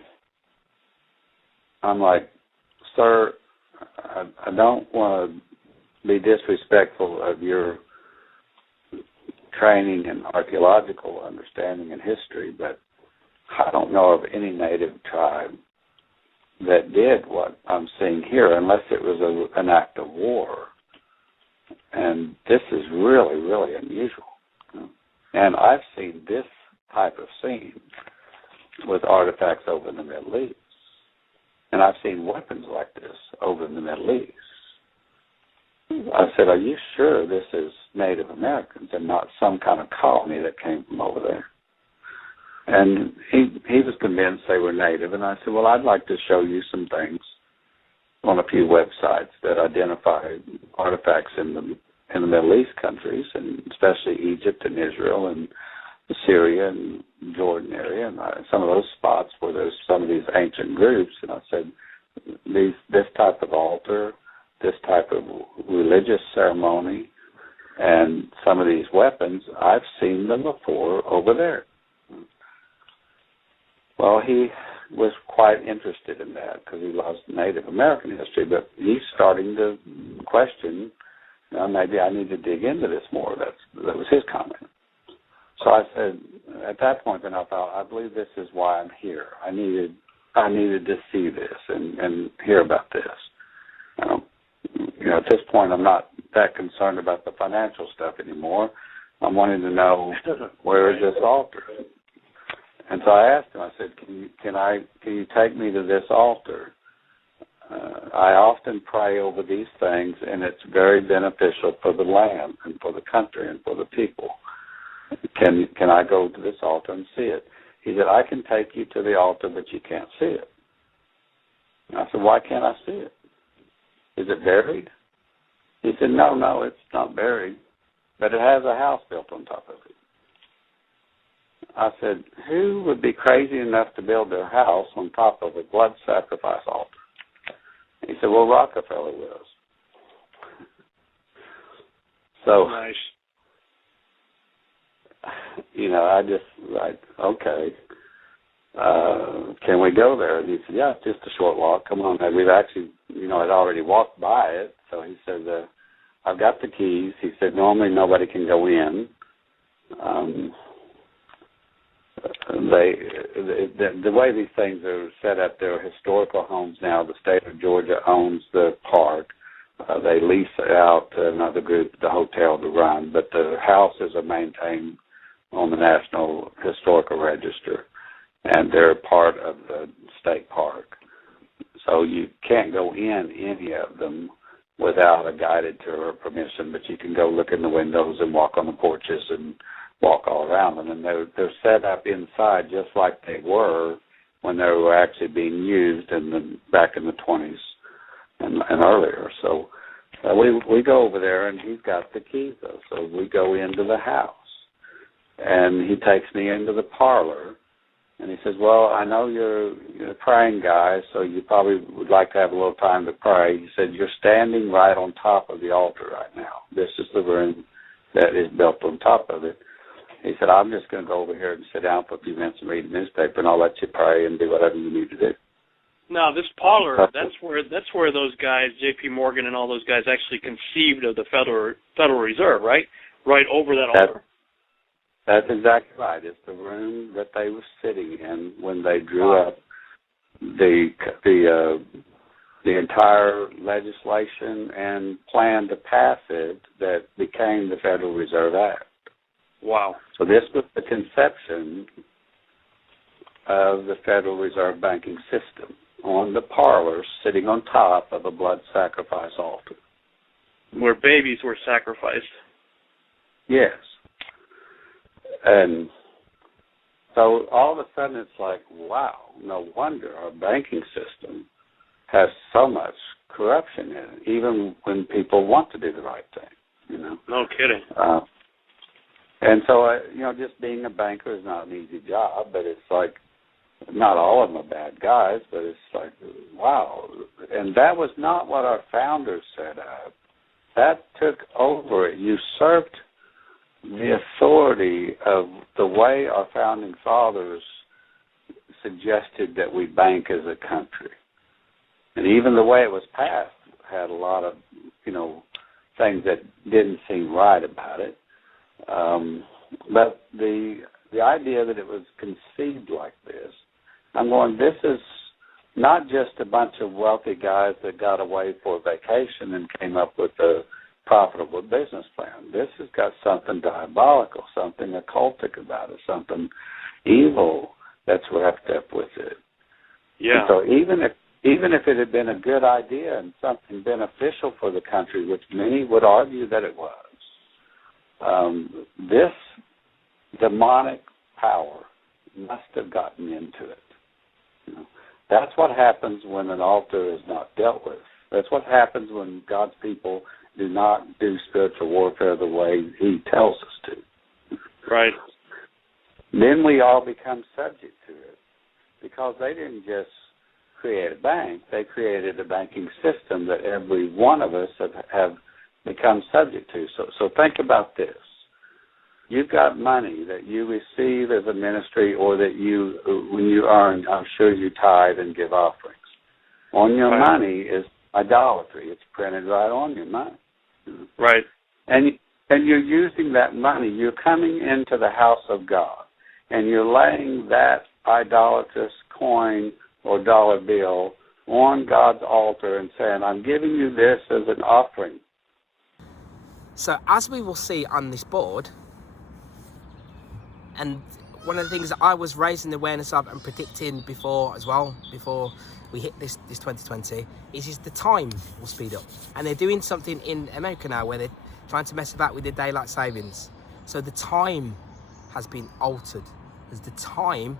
I'm like, sir, I don't want to be disrespectful of your training and archaeological understanding and history, but I don't know of any native tribe that did what I'm seeing here, unless it was an act of war. And this is really, really unusual. And I've seen this type of scene with artifacts over in the Middle East. And I've seen weapons like this over in the Middle East. I said, are you sure this is Native Americans and not some kind of colony that came from over there? And he was convinced they were native. And I said, well, I'd like to show you some things on a few websites that identify artifacts in the Middle East countries, and especially Egypt and Israel and Syria and Jordan area, and some of those spots where there's some of these ancient groups. And I said, this type of altar, this type of religious ceremony, and some of these weapons, I've seen them before over there. Well, he was quite interested in that because he loves Native American history, but he's starting to question, maybe I need to dig into this more. That was his comment. So I said, at that point, then I thought, I believe this is why I'm here. I needed to see this and hear about this. At this point, I'm not that concerned about the financial stuff anymore. I'm wanting to know where is this altar. And so I asked him. I said, "Can you take me to this altar? I often pray over these things, and it's very beneficial for the land and for the country and for the people. Can I go to this altar and see it?" He said, "I can take you to the altar, but you can't see it." And I said, "Why can't I see it? Is it buried?" He said, No, it's not buried, but it has a house built on top of it." I said, "Who would be crazy enough to build their house on top of a blood sacrifice altar?" He said, "Well, Rockefeller was." So, nice. I just okay. Can we go there? And he said, "Yeah, it's just a short walk. Come on." And we've actually, had already walked by it. So he said, "I've got the keys." He said, "Normally nobody can go in. The way these things are set up, they're historical homes now. The state of Georgia owns the park. They lease it out to another group, the hotel, to run, but the houses are maintained on the National Historical Register, and they're part of the state park. So you can't go in any of them without a guided tour or permission, but you can go look in the windows and walk on the porches and walk all around them. And they're set up inside just like they were when they were actually being used back in the 20s and earlier. So we go over there, and he's got the keys, though. So we go into the house, and he takes me into the parlor. And he says, "Well, I know you're a praying guy, so you probably would like to have a little time to pray." He said, "You're standing right on top of the altar right now. This is the room that is built on top of it." He said, "I'm just going to go over here and sit down for a few minutes and read the newspaper, and I'll let you pray and do whatever you need to do." Now, this parlor, that's where those guys, J.P. Morgan and all those guys, actually conceived of the Federal Reserve, right? Right over that altar. That's exactly right. It's the room that they were sitting in when they drew up the entire legislation and plan to pass it that became the Federal Reserve Act. Wow. So this was the conception of the Federal Reserve banking system on the parlor sitting on top of a blood sacrifice altar. Where babies were sacrificed. Yes. And so all of a sudden it's like, wow, no wonder our banking system has so much corruption in it, even when people want to do the right thing, No kidding. And so, just being a banker is not an easy job, but it's like, not all of them are bad guys, but it's like, wow. And that was not what our founders set up. That took over. It usurped the authority of the way our founding fathers suggested that we bank as a country. And even the way it was passed had a lot of, things that didn't seem right about it. But the idea that it was conceived like this, I'm going, this is not just a bunch of wealthy guys that got away for a vacation and came up with a profitable business plan. This has got something diabolical, something occultic about it, something evil that's wrapped up with it. Yeah. And so even if it had been a good idea and something beneficial for the country, which many would argue that it was, this demonic power must have gotten into it. That's what happens when an altar is not dealt with. That's what happens when God's people do not do spiritual warfare the way He tells us to. Right. Then we all become subject to it, because they didn't just create a bank. They created a banking system that every one of us have become subject to. So think about this. You've got money that you receive as a ministry, or that when you earn, I'm sure you tithe and give offerings. On your money is idolatry. It's printed right on your money. Right. And and you're using that money. You're coming into the house of God, and you're laying that idolatrous coin or dollar bill on God's altar and saying, I'm giving you this as an offering. So as we will see on this board, and one of the things that I was raising the awareness of and predicting before as well, before we hit this 2020, is the time will speed up. And they're doing something in America now where they're trying to mess about with the daylight savings. So the time has been altered. As the time,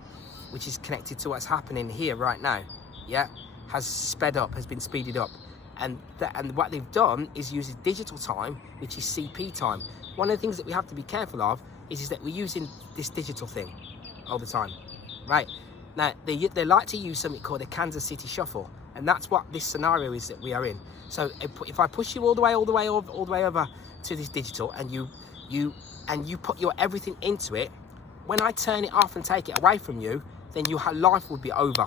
which is connected to what's happening here right now, yeah, has sped up, has been speeded up. And what they've done is use digital time, which is CP time. One of the things that we have to be careful of is that we're using this digital thing all the time, right? Now, they like to use something called a Kansas City Shuffle, and that's what this scenario is that we are in. So if I push you all the way over to this digital, and you put your everything into it, when I turn it off and take it away from you, then your life will be over,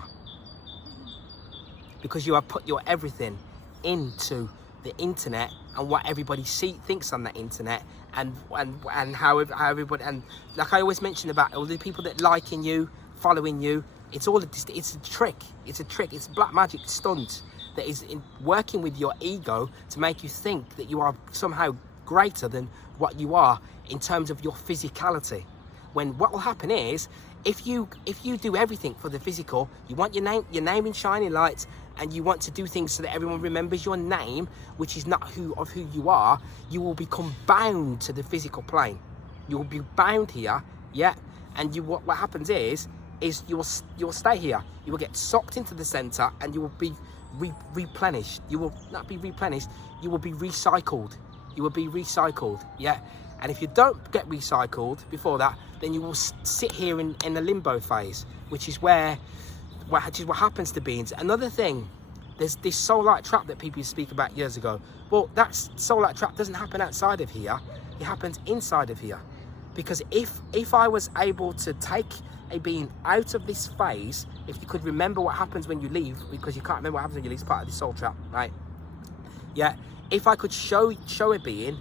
because you have put your everything into the internet and what everybody thinks on the internet, and how everybody, and like I always mention about all the people that liking you, following you, it's a trick. It's black magic stunt that is working with your ego to make you think that you are somehow greater than what you are in terms of your physicality. When what will happen is, if you do everything for the physical, you want your name in shining lights, and you want to do things so that everyone remembers your name, which is not who you are, you will become bound to the physical plane. You will be bound here, yeah. And what happens is you will stay here. You will get sucked into the center, and you will be replenished. You will not be replenished. You will be recycled. You will be recycled, yeah. And if you don't get recycled before that, then you will sit here in a limbo phase, which is what happens to beings. Another thing, there's this soul-light trap that people used to speak about years ago. Well, that soul-light trap doesn't happen outside of here. It happens inside of here. Because if I was able to take a being out of this phase, if you could remember what happens when you leave, because you can't remember what happens when you leave, it's part of the soul trap, right? Yeah, if I could show a being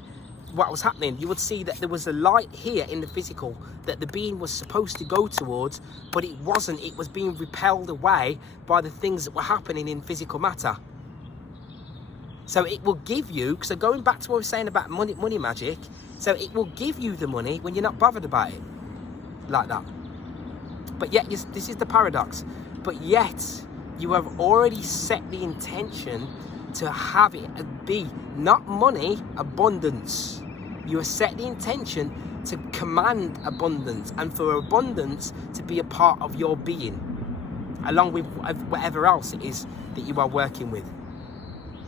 what was happening, you would see that there was a light here in the physical that the being was supposed to go towards, but it wasn't. It was being repelled away by the things that were happening in physical matter. So it will give you, so going back to what I was saying about money magic, so it will give you the money when you're not bothered about it, like that. But yet, this is the paradox, but yet you have already set the intention to have it be not money, abundance. You have set the intention to command abundance, and for abundance to be a part of your being, along with whatever else it is that you are working with.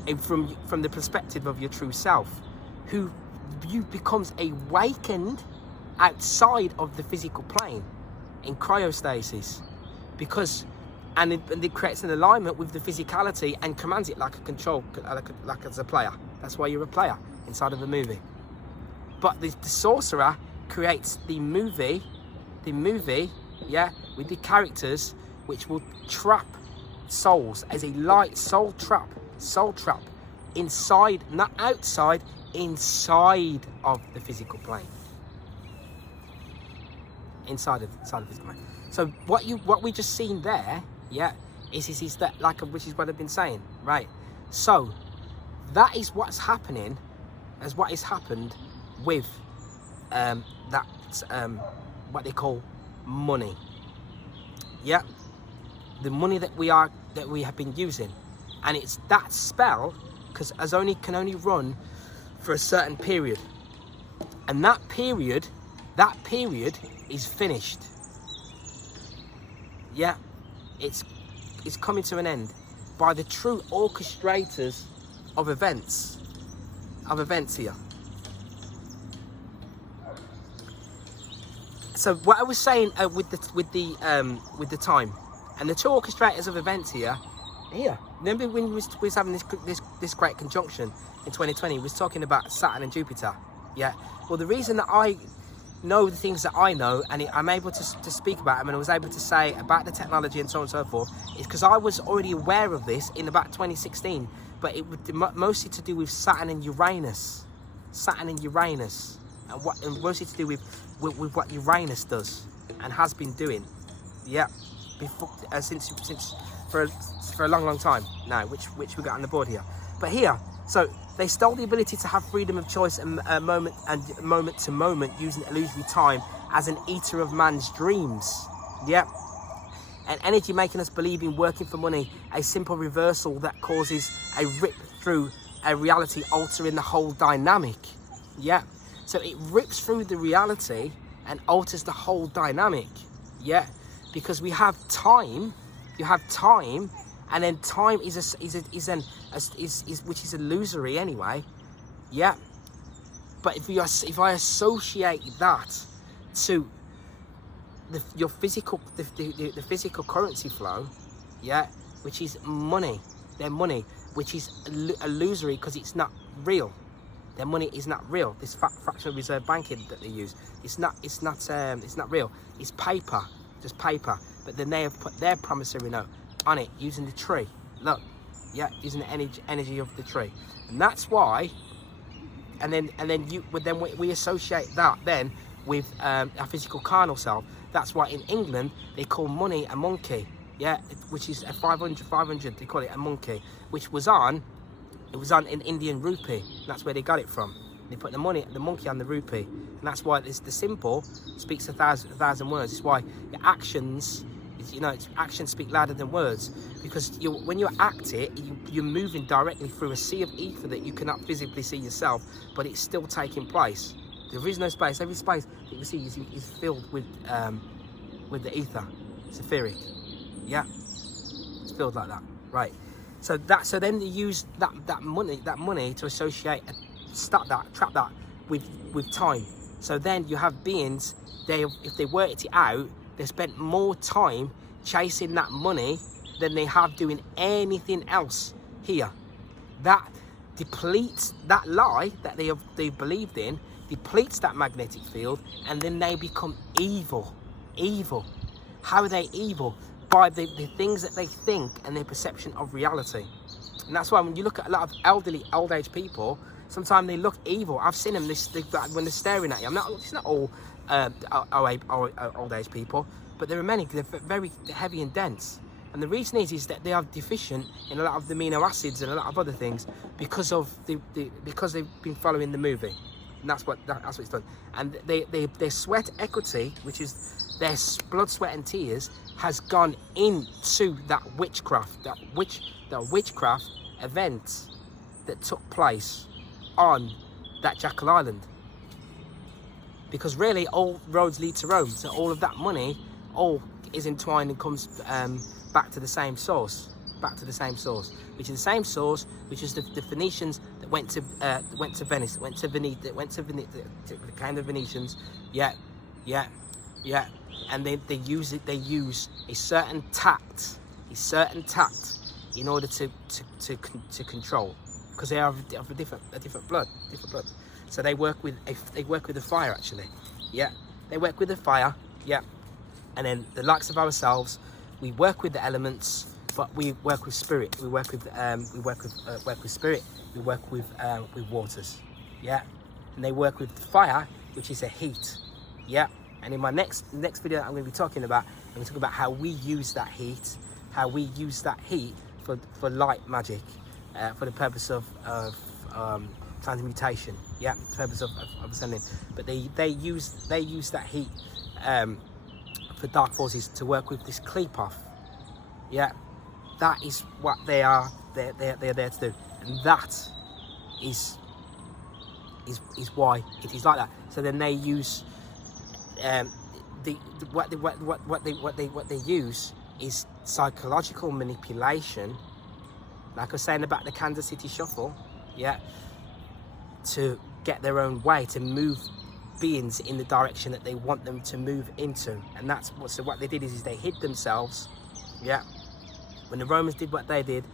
And from the perspective of your true self, who you becomes awakened outside of the physical plane in cryostasis, because and it creates an alignment with the physicality and commands it like a control, like as a player. That's why you're a player inside of a movie. But the sorcerer creates the movie, yeah, with the characters which will trap souls as a light soul trap inside, not outside, inside of the physical plane. Inside of the physical plane. So what we just seen there, yeah, is that which is what I've been saying, right? So that is what's happening, as what has happened with what they call money. Yeah, the money that we have been using, and it's that spell because can only run for a certain period, and that period is finished. Yeah, it's coming to an end by the true orchestrators of events here. So what I was saying with the time and the two orchestrators of events here. Remember when we was having this great conjunction in 2020? We was talking about Saturn and Jupiter. Yeah. Well, the reason that I know the things that I know, and I'm able to speak about them, and I was able to say about the technology and so on and so forth, is because I was already aware of this in about 2016, but it was mostly to do with Saturn and Uranus. and mostly to do with what Uranus does and has been doing, yeah, before since for a long time now, which we got on the board here. But here, so they stole the ability to have freedom of choice and moment to moment, using illusory time as an eater of man's dreams. Yeah. And energy making us believe in working for money, a simple reversal that causes a rip through a reality, altering the whole dynamic. Yeah. So it rips through the reality and alters the whole dynamic. Yeah. Because we have time, you have time, and then time which is illusory anyway. Yeah. But if I associate that to the physical currency flow, yeah, which is money, their money, which is illusory because it's not real. Their money is not real. This fractional reserve banking that they use, it's not real. It's paper, just paper. But then they have put their promissory note on it using the tree. Look, yeah, using the energy of the tree, and that's why. And then we associate that then with our physical carnal self. That's why in England they call money a monkey, yeah, which is a 500. They call it a monkey, which was on in Indian rupee. That's where they got it from. They put the monkey on the rupee, and that's why the symbol speaks a thousand words. It's why your actions, actions speak louder than words, because when you act it, you're moving directly through a sea of ether that you cannot physically see yourself, but it's still taking place. There is no space. Every space that you see is filled with the ether. It's etheric. Yeah, it's filled like that. Right. So then they use that money to associate, trap that with time. So then you have beings. If they worked it out, they spent more time chasing that money than they have doing anything else here. That depletes that lie that they believed in. Depletes that magnetic field, and then they become evil. How are they evil? By the things that they think and their perception of reality. And that's why when you look at a lot of old age people, sometimes they look evil. I've seen them when they're staring at you. It's not all old age people, but there are many. They're very heavy and dense. And the reason is that they are deficient in a lot of the amino acids and a lot of other things because they've been following the movie. And that's what it's done. And their sweat equity, which is their blood, sweat, and tears, has gone into that witchcraft, the witchcraft event that took place on that Jackal Island. Because really, all roads lead to Rome. So all of that money, all is entwined and comes back to the same source. Which is the same source, which is the Phoenicians that went to Venice, became the Venetians, yeah, and they use a certain tact in order to control, because they are of a different blood. So they work with the fire actually, yeah. They work with the fire, yeah, and then the likes of ourselves, we work with the elements. But we work with spirit. We work with spirit. We work with waters, yeah. And they work with fire, which is a heat, yeah. And in my next video that I'm going to be talking about, I'm going to talk about how we use that heat, for light magic, for the purpose of transmutation, yeah, the purpose of ascending. But they use that heat for dark forces to work with this Klepoth, yeah. That is what they are. They're there to do, and that is why it is like that. So then they use what they use is psychological manipulation, like I was saying about the Kansas City Shuffle, yeah, to get their own way, to move beings in the direction that they want them to move into. And that's what they did is they hid themselves, yeah. When the Romans did what they did,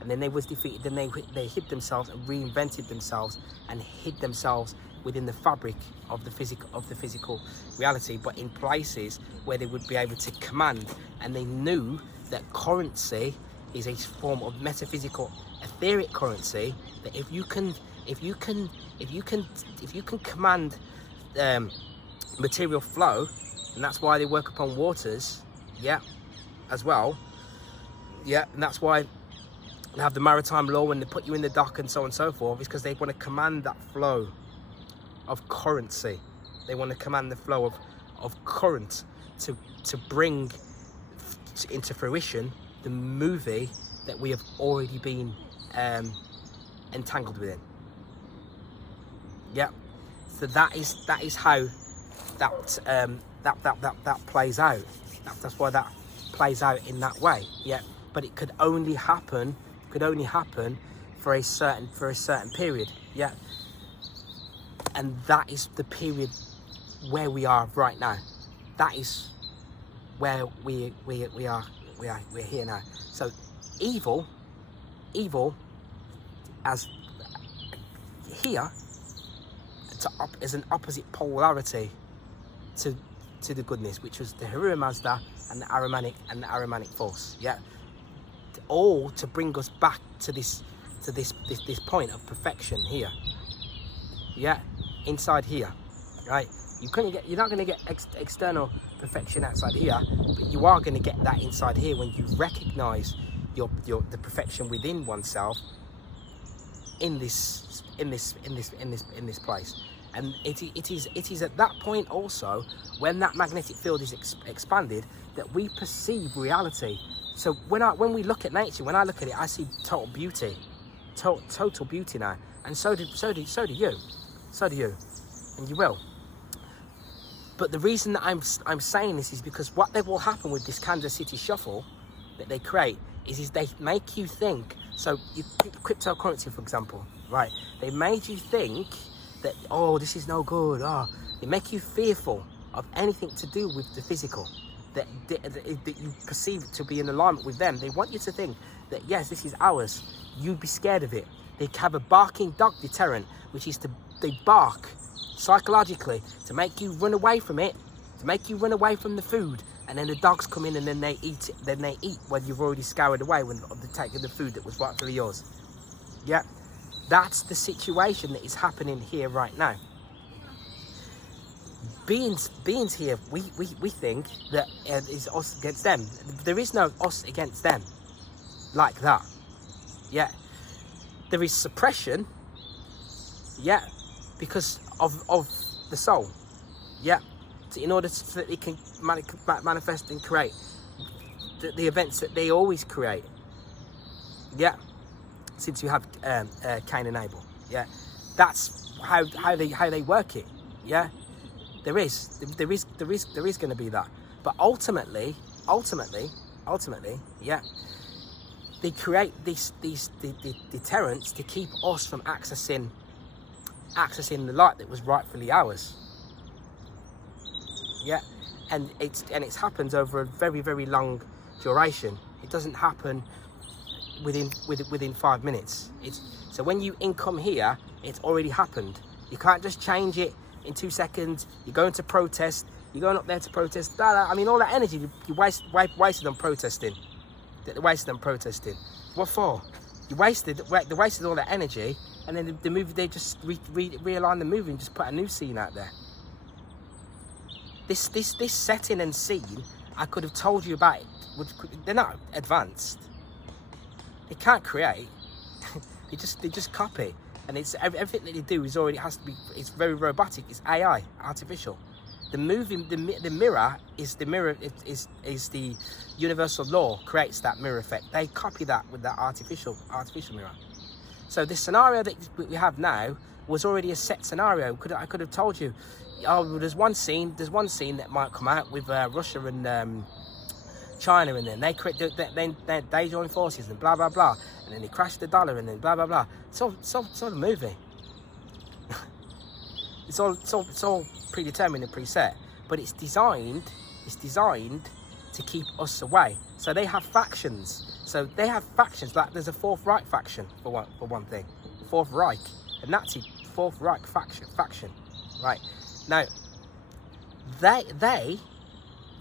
and then they was defeated, then they hid themselves and reinvented themselves and hid themselves within the fabric of the physical reality, but in places where they would be able to command. And they knew that currency is a form of metaphysical, etheric currency. That if you can command material flow, and that's why they work upon waters, yeah, as well, yeah, and that's why they have the maritime law when they put you in the dock and so on and so forth, is because they want to command that flow of currency. They want to command the flow of current to bring into fruition the movie that we have already been entangled within. Yeah, so that is how that plays out. That's why that plays out in that way. Yeah, but it could only happen for a certain period. Yeah, and that is the period where we are right now. That is where we're here now. So evil as here is an opposite polarity to the goodness, which was the Ahura Mazda and the Ahrimanic force. Yeah, all to bring us back to this point of perfection here. Yeah, inside here, right? You're not going to get external perfection outside here, but you are going to get that inside here when you recognize the perfection within oneself in this place. And it is at that point also, when that magnetic field is expanded, that we perceive reality. So when we look at nature, when I look at it, I see total beauty, total beauty now, and so do you, and you will. But the reason that I'm saying this is because what will happen with this Kansas City shuffle that they create is they make you think. So cryptocurrency, for example, right? They made you think that, oh, this is no good. Oh, they make you fearful of anything to do with the physical, that you perceive to be in alignment with them. They want you to think that, yes, this is ours. You'd be scared of it. They have a barking dog deterrent, which is they bark psychologically to make you run away from it, to make you run away from the food, and then the dogs come in and then they eat it. Then they eat when you've already scoured away of the taking the food that was rightfully yours. Yeah, that's the situation that is happening here right now. Beings here, we think that is us against them. There is no us against them like that. Yeah, there is suppression. Yeah, because of the soul. Yeah, so in order so that it can manifest and create the events that they always create. Yeah, since you have Cain and Abel. Yeah, that's how they work it. Yeah, there is going to be that, but ultimately, yeah, they create these deterrents to keep us from accessing the light that was rightfully ours. Yeah, and it happens over a very, very long duration. It doesn't happen within 5 minutes. So when you income here, it's already happened. You can't just change it in 2 seconds. You're going to protest. You're going up there to protest. I mean, all that energy you wasted on protesting. They wasted on protesting. What for? They wasted all that energy, and then the movie, they just realign the movie and just put a new scene out there. This setting and scene, I could have told you about it. They're not advanced. They can't create. they just copy, and it's everything that they do is already has to be. It's very robotic. It's AI, artificial. The movie, the mirror is the universal law creates that mirror effect. They copy that with that artificial mirror. So this scenario that we have now was already a set scenario. I could have told you. Oh, there's one scene that might come out with Russia and China, and then they join forces and blah blah blah, and then they crash the dollar and then blah blah blah. It's all a movie. it's all predetermined and preset, but it's designed to keep us away. So they have factions. Like there's a Fourth Reich faction for one thing, Fourth Reich, a Nazi Fourth Reich faction, right? Now,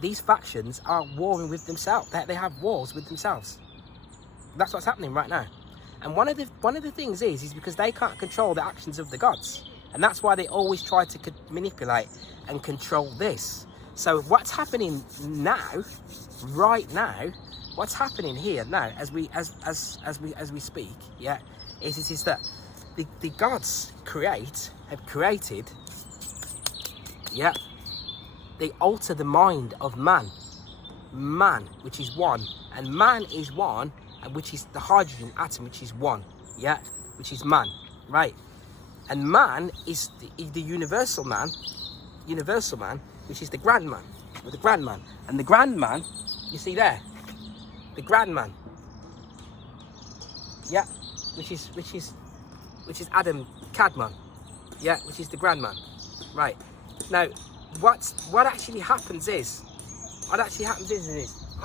these factions are warring with themselves. They have wars with themselves. That's what's happening right now. And one of the things is because they can't control the actions of the gods. And that's why they always try to manipulate and control this. So what's happening now, right now, what's happening here now, as we speak, yeah, is that the gods have created, yeah, they alter the mind of man, which is one, and man is one, and which is the hydrogen atom, which is one, yeah, which is man, right? And man is the universal man, which is the grand man, or the grand man. And the grand man, you see there, the grand man, yeah, which is Adam Kadmon, yeah, which is the grand man, right? Now, what actually happens is, I'm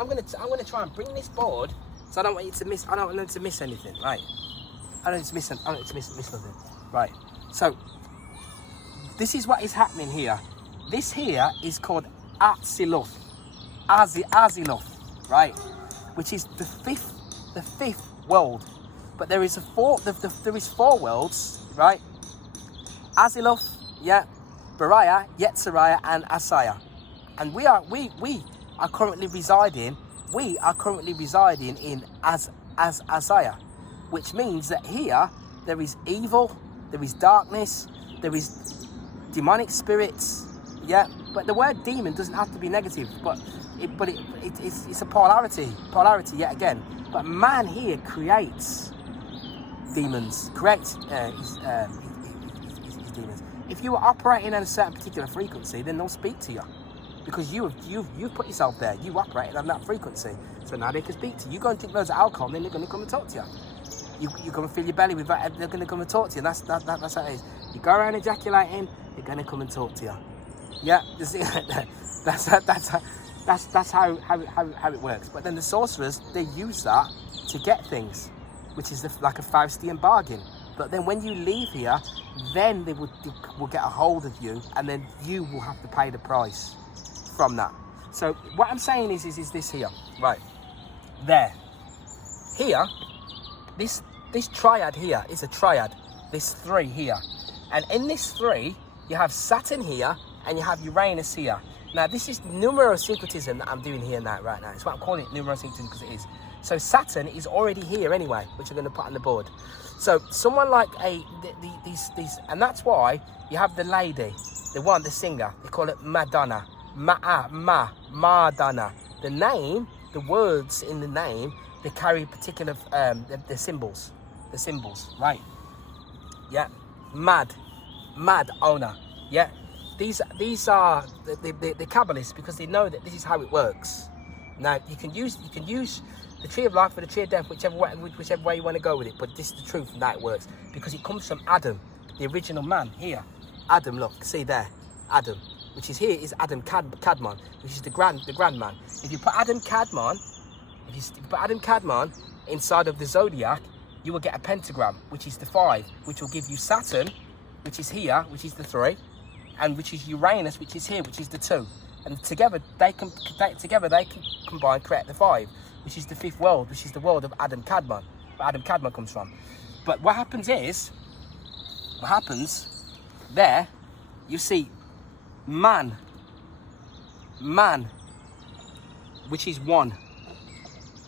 gonna try and bring this board, so I don't want you to miss. I don't want you to miss anything, right? I don't want you to miss nothing, right? So this is what is happening here. This here is called Azimuth, right? Which is the fifth world. But there is there is 4 worlds, right? Azimuth, yeah, Bariah, Yetzirah, and Asaya. And we are currently residing in Asaya, which means that here there is evil, there is darkness, there is demonic spirits, yeah. But the word demon doesn't have to be negative, but it's a polarity yet again. But man here creates demons, creates his demons. If you are operating at a certain particular frequency, then they'll speak to you, because you've put yourself there. You operated on that frequency, so now they can speak to you. You go and drink loads of alcohol, and then they're going to come and talk to you. You're going to fill your belly with that, they're going to come and talk to you. That's how it is. You go around ejaculating, they're going to come and talk to you. Yeah, you see, that's how it works. But then the sorcerers, they use that to get things, which is like a Faustian bargain. But then when you leave here, then they will get a hold of you, and then you will have to pay the price from that. So what I'm saying is this here, right there, here, this triad here is a triad. This 3 here, and in this 3 you have Saturn here and you have Uranus here. Now this is numerosyncretism that I'm doing here now, right now. It's what I'm calling it, numerosyncretism, because it is. So Saturn is already here anyway, which I'm going to put on the board. So someone like these, and that's why you have the lady, the singer. They call it Madonna, Madonna. The name, the words in the name, they carry particular the symbols, right? Yeah, mad owner. Yeah, these are the Kabbalists, because they know that this is how it works. Now you can use the tree of life or the tree of death, whichever way you want to go with it. But this is the truth, and that it works, because it comes from Adam, the original man. Here, Adam. Look, see there, Adam, which is here is Adam Kadmon, which is the grand man. If you put Adam Kadmon, inside of the zodiac, you will get a pentagram, which is the 5, which will give you Saturn, which is here, which is the 3, and which is Uranus, which is here, which is the 2. And together they can combine, create the 5, which is the 5th world, which is the world of Adam Kadmon, where Adam Kadmon comes from. But what happens there, you see man, which is 1.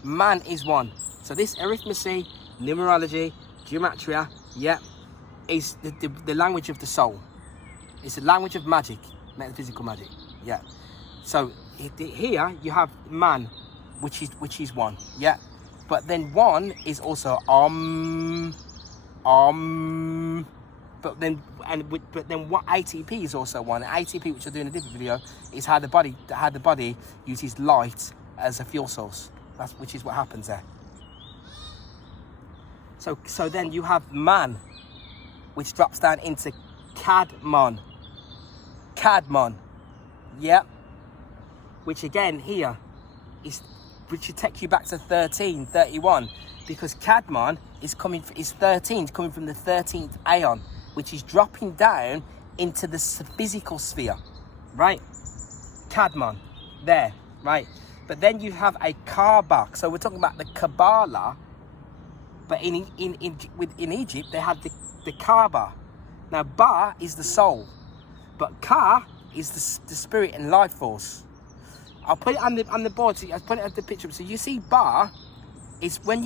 Man is 1. So this arithmetic, numerology, gematria, yeah, is the language of the soul. It's the language of magic, metaphysical magic, yeah. So here you have man, which is 1, yeah. But then 1 is also But then what ATP is also 1. ATP, which I'll do in a different video, is how the body uses light as a fuel source. Which is what happens there. So then you have man, which drops down into Kadmon, yeah. Which again here which should take you back to 1331, because Kadmon is 13, coming from the 13th aeon, which is dropping down into the physical sphere, right? Kadmon, there, right? But then you have a Kaaba. So we're talking about the Kabbalah, but in Egypt they had the Kaaba, Now, Ba is the soul, but Ka is the spirit and life force. I'll put it on the board. So I'll put it at the picture. So you see, Ba is when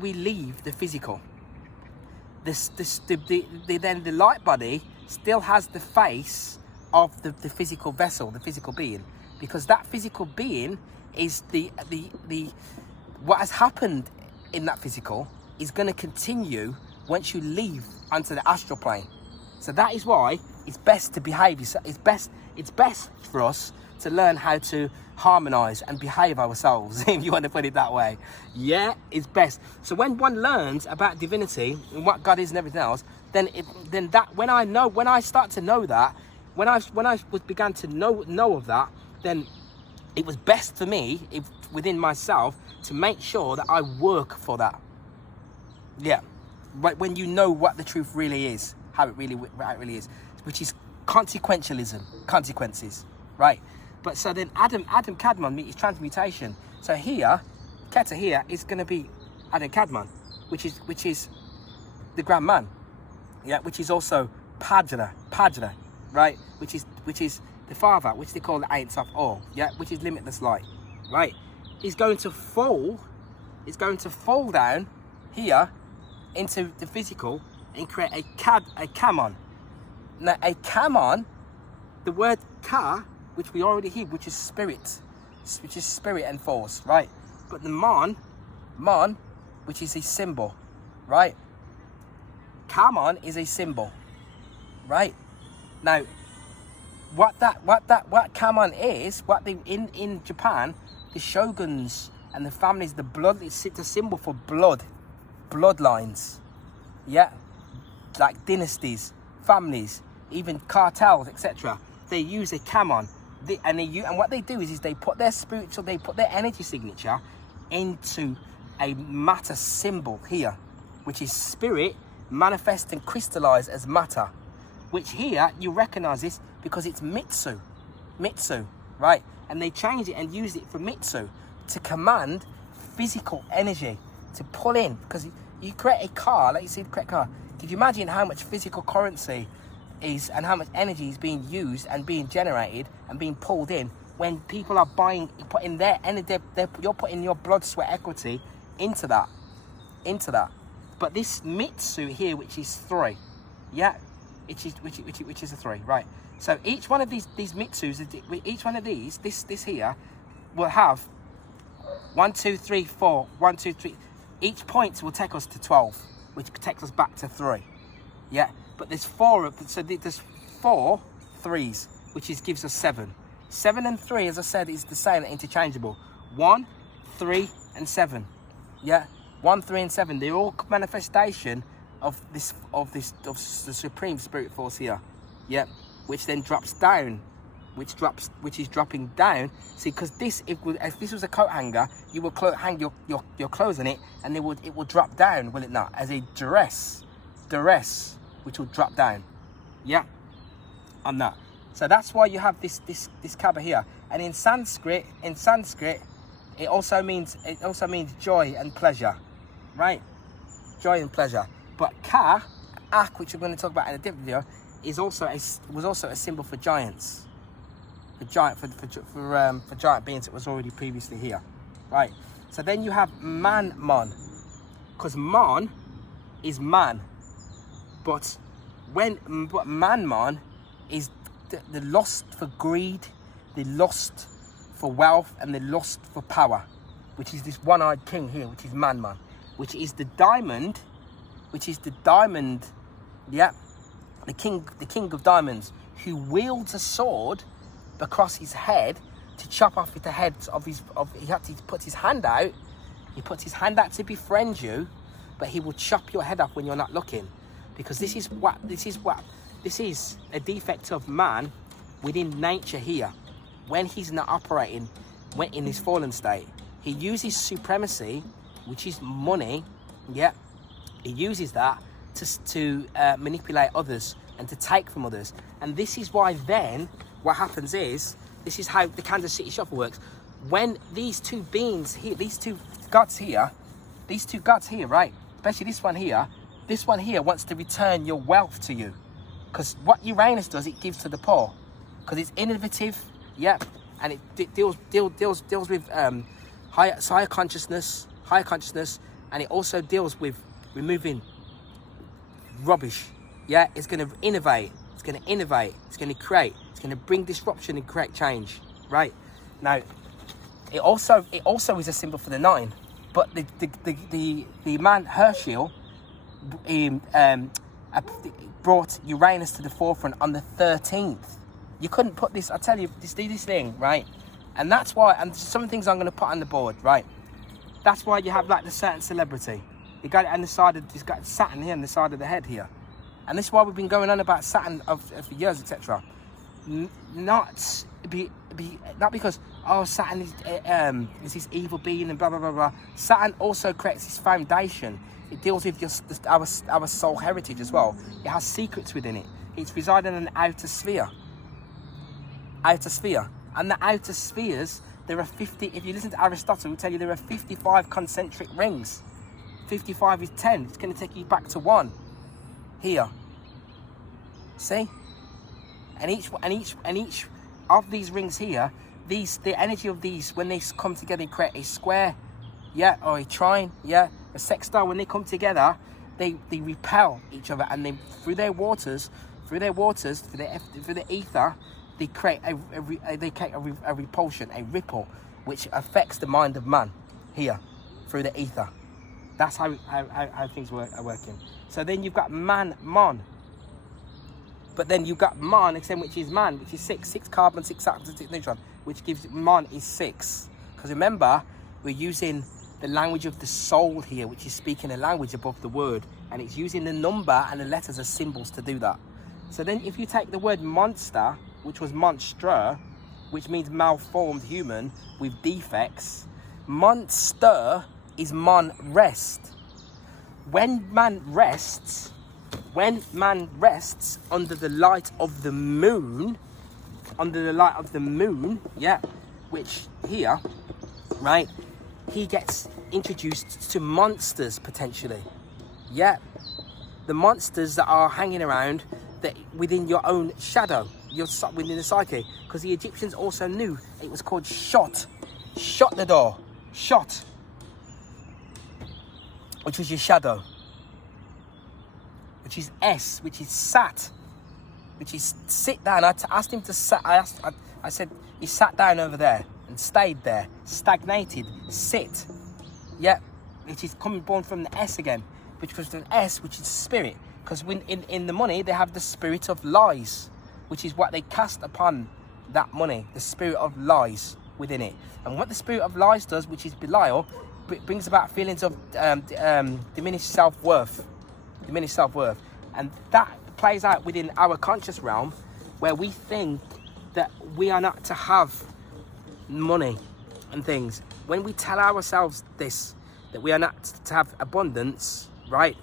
we leave the physical. Then the light body still has the face of the physical vessel, the physical being, because that physical being is the what has happened in that physical is going to continue once you leave onto the astral plane. So that is why it's best to behave. It's best for us to learn how to harmonize and behave ourselves, if you want to put it that way. Yeah, it's best. So when one learns about divinity and what God is and everything else, then when I start to know that, when I began to know of that, then it was best for me within myself to make sure that I work for that. Yeah, but when you know what the truth really is, how it really is, which is consequentialism, consequences, right? But so then Adam Kadmon meets transmutation. So here, Keta here is going to be Adam Kadmon, which is the Grand Man, yeah, which is also Padra, right? Which is the Father, which they call the Ain't of All, yeah, which is limitless light, right? He's going to fall down here into the physical and create a Kamon. Now a Kamon, the word Ka, which we already hear, which is spirit and force, right? But the Mon, which is a symbol, right? Kamon is a symbol, right? Now, what Kamon is, what they in Japan, the shoguns and the families, the blood, it's a symbol for bloodlines, yeah, like dynasties, families, even cartels, etc. They use a Kamon, and what they do is they put their energy signature into a matter symbol here, which is spirit manifest and crystallized as matter, which here you recognize this because it's Mitsu, right? And they changed it and used it for Mitsu to command physical energy to pull in, because you create a car, like you see the correct car. Could you imagine how much physical currency is and how much energy is being used and being generated and being pulled in when people are putting their energy, you're putting your blood, sweat, equity into that. But this Mitsu here, which is 3, yeah, which is a 3, right? So each one of these Mitsus, each one of these, this here, will have 1, 2, 3, 4, 1, 2, 3. Each point will take us to 12, which takes us back to 3. Yeah, but there's 4 so there's 4 3s, which gives us 7. 7 and 3, as I said, is the same, interchangeable. 1, 3, and 7. Yeah, 1, 3, and 7. They're all manifestation of the supreme spirit force here. Yeah, which then drops down, which is dropping down. See, because if this was a coat hanger, you would hang your clothes on it, and it will drop down, will it not? As a duress, which will drop down. Yeah, on that. So that's why you have this kaba here. And in Sanskrit, it also means joy and pleasure, right? Joy and pleasure. But Ak, which we're going to talk about in a different video, was also a symbol for giants. For giant beings that was already previously here, right? So then you have Mon, because Mon is man, but Man is the lust for greed, the lust for wealth, and the lust for power, which is this one-eyed king here, which is Man, which is the diamond, yeah, the king of diamonds, who wields a sword across his head to chop off the heads he puts his hand out to befriend you, but he will chop your head off when you're not looking, because this is a defect of man within nature here. When he's not operating, when in his fallen state, he uses supremacy, which is money, yeah, he uses that to manipulate others and to take from others. And this is why then what happens is, this is how the Kansas City Shuffle works. When these two beings here, these two gods here, right, especially this one here, this one here wants to return your wealth to you. Because what Uranus does, it gives to the poor. Because it's innovative, yeah, and it deals with higher consciousness, and it also deals with removing rubbish. Yeah, it's going to innovate. It's going to create. It's going to bring disruption and create change. Right now, it also is a symbol for the 9. But the man Herschel brought Uranus to the forefront on the 13th. You couldn't put this. I tell you, this thing, right? And that's why. And some things I'm going to put on the board, right? That's why you have like the certain celebrity. You got it on the side of. He's got Saturn here on the side of the head here, and this is why we've been going on about Saturn for years, etc. Not because Saturn is this evil being and blah blah blah blah. Saturn also creates this foundation. It deals with our soul heritage as well. It has secrets within it. It's residing in an outer sphere. And the outer spheres, there are 50. If you listen to Aristotle, he'll tell you there are 55 concentric rings. 55 is 10. It's going to take you back to 1 here. See? And each of these rings here, the energy of these, when they come together and create a square, yeah, or a trine, yeah, a sextile, when they come together, they repel each other, and they through the ether, they create a repulsion, a ripple, which affects the mind of man here through the ether. That's how things are working. So then you've got Mon. But then you've got Mon, which is man, which is 6 carbon, 6 atoms, 6 neutron, which gives Mon is 6. Because remember, we're using the language of the soul here, which is speaking a language above the word, and it's using the number and the letters as symbols to do that. So then if you take the word monster, which was monstre, which means malformed human with defects, Mon-ster is mon rest. When man rests under the light of the moon, yeah, which here, right, he gets introduced to monsters potentially. Yeah, the monsters that are hanging around that within your own shadow, within the psyche, because the Egyptians also knew it was called shot the door, shot, which was your shadow, which is S, which is sat, which is sit down. I asked him to sat. I said he sat down over there and stayed there, stagnated, sit. Yeah, which is born from the S again, which was an S, which is spirit. Because in the money, they have the spirit of lies, which is what they cast upon that money, the spirit of lies within it. And what the spirit of lies does, which is Belial, brings about feelings of diminished self-worth. And that plays out within our conscious realm, where we think that we are not to have money and things. When we tell ourselves this, that we are not to have abundance, right,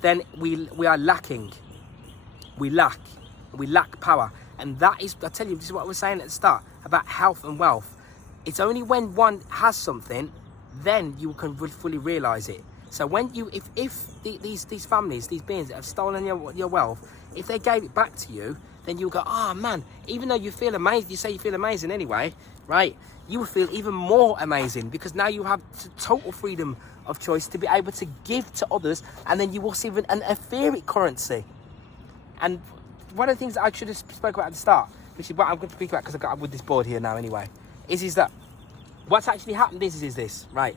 then we are lacking. We lack power. And that is, I tell you, this is what I was saying at the start about health and wealth. It's only when one has something, then you can fully realize it. So when you, if these families, these beings that have stolen your wealth, if they gave it back to you, then you'll go, oh man, even though you feel amazing, you say you feel amazing anyway, right? You will feel even more amazing, because now you have total freedom of choice to be able to give to others, and then you will see an etheric currency. And one of the things that I should have spoke about at the start, which is what I'm going to speak about because I've got with this board here now anyway, is that what's actually happened is this, right?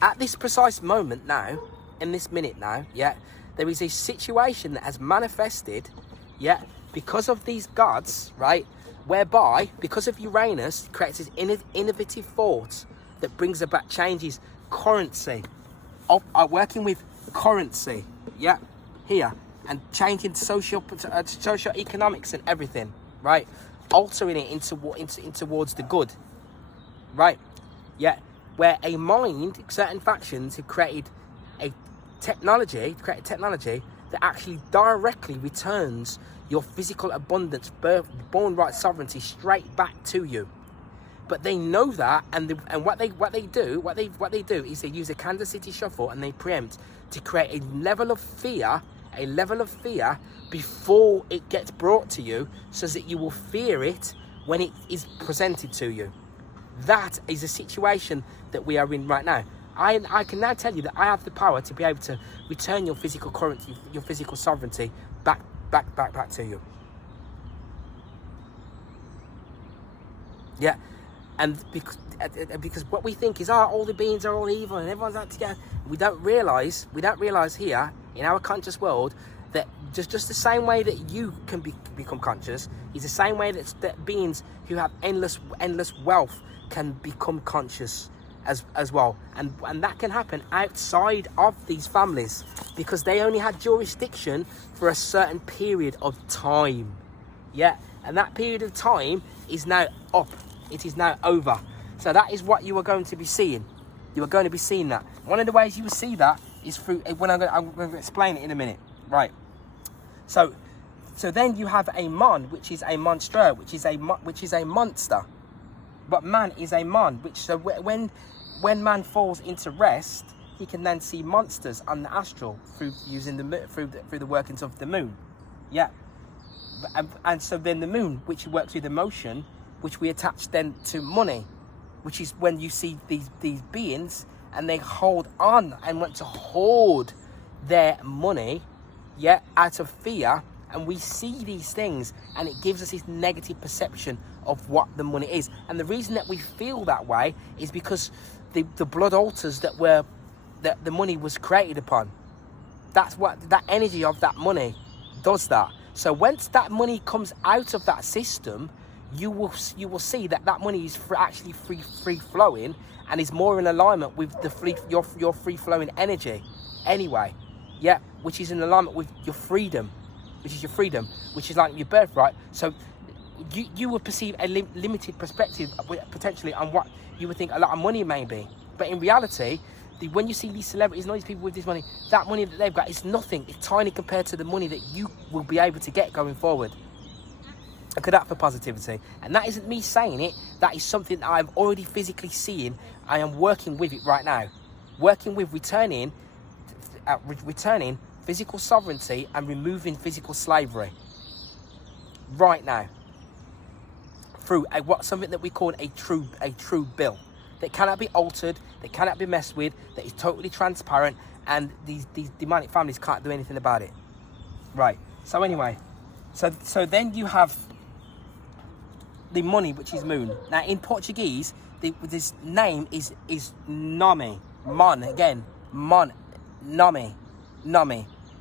At this precise moment now, in this minute now, yeah, there is a situation that has manifested, yeah, because of these gods, right, whereby, because of Uranus, creates this innovative thought that brings about changes, currency, working with currency, yeah, here, and changing social economics and everything, right, altering it into towards the good, right, yeah, where a mind, certain factions have created technology that actually directly returns your physical abundance, born right sovereignty straight back to you. But they know that, and what they do is they use a Kansas City shuffle and they preempt to create a level of fear before it gets brought to you, so that you will fear it when it is presented to you. That is a situation that we are in right now. I can now tell you that I have the power to be able to return your physical currency, your physical sovereignty back to you. Yeah. And because what we think is, all the beings are all evil and everyone's out together. We don't realise here in our conscious world that just the same way that you can become conscious is the same way that beings who have endless wealth can become conscious as well. And that can happen outside of these families, because they only had jurisdiction for a certain period of time. Yeah. And that period of time is now up. It is now over. So that is what you are going to be seeing. You are going to be seeing that. One of the ways you will see that is through, when I'm going to explain it in a minute. Right. So then you have a mon, which is a Mon-ster, which is a monster. But man is a mon, so when man falls into rest, he can then see monsters on the astral through the workings of the moon. Yeah. And so then the moon, which works with emotion, which we attach then to money, which is when you see these beings and they hold on and want to hoard their money, yeah, out of fear. And we see these things and it gives us this negative perception of what the money is. And the reason that we feel that way is because the blood altars that the money was created upon, that's what that energy of that money does that. So once that money comes out of that system, you will see that money is actually free flowing and is more in alignment with your free flowing energy anyway. Yeah, which is in alignment with your freedom, which is like your birthright. So you would perceive a limited perspective potentially on what you would think a lot of money may be. But in reality, when you see these celebrities and all these people with this money, that money that they've got is nothing. It's tiny compared to the money that you will be able to get going forward. Look at that for positivity. And that isn't me saying it. That is something that I'm already physically seeing. I am working with it right now. Working with returning physical sovereignty and removing physical slavery. Right now. Through something that we call a true bill. That cannot be altered, that cannot be messed with, that is totally transparent, and these demonic families can't do anything about it. Right. So anyway, so then you have the money, which is moon. Now in Portuguese, this name is nome, mon again, mon, nome,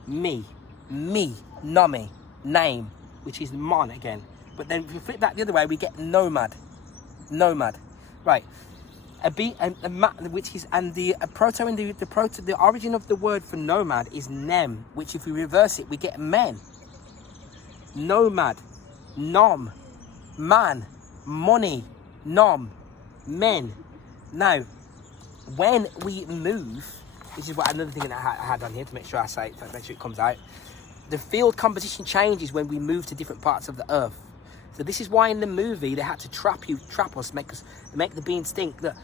me, nome, name, which is mon again. But then if you flip that the other way, we get nomad, right? Which is, and the origin of the word for nomad is nem, which if we reverse it, we get men. Nomad, nom, man, money, nom, men. Now, when we move, this is what another thing that I had on here to make sure I say it, to make sure it comes out. The field composition changes when we move to different parts of the earth. So this is why in the movie they had to trap us, make the beings think that,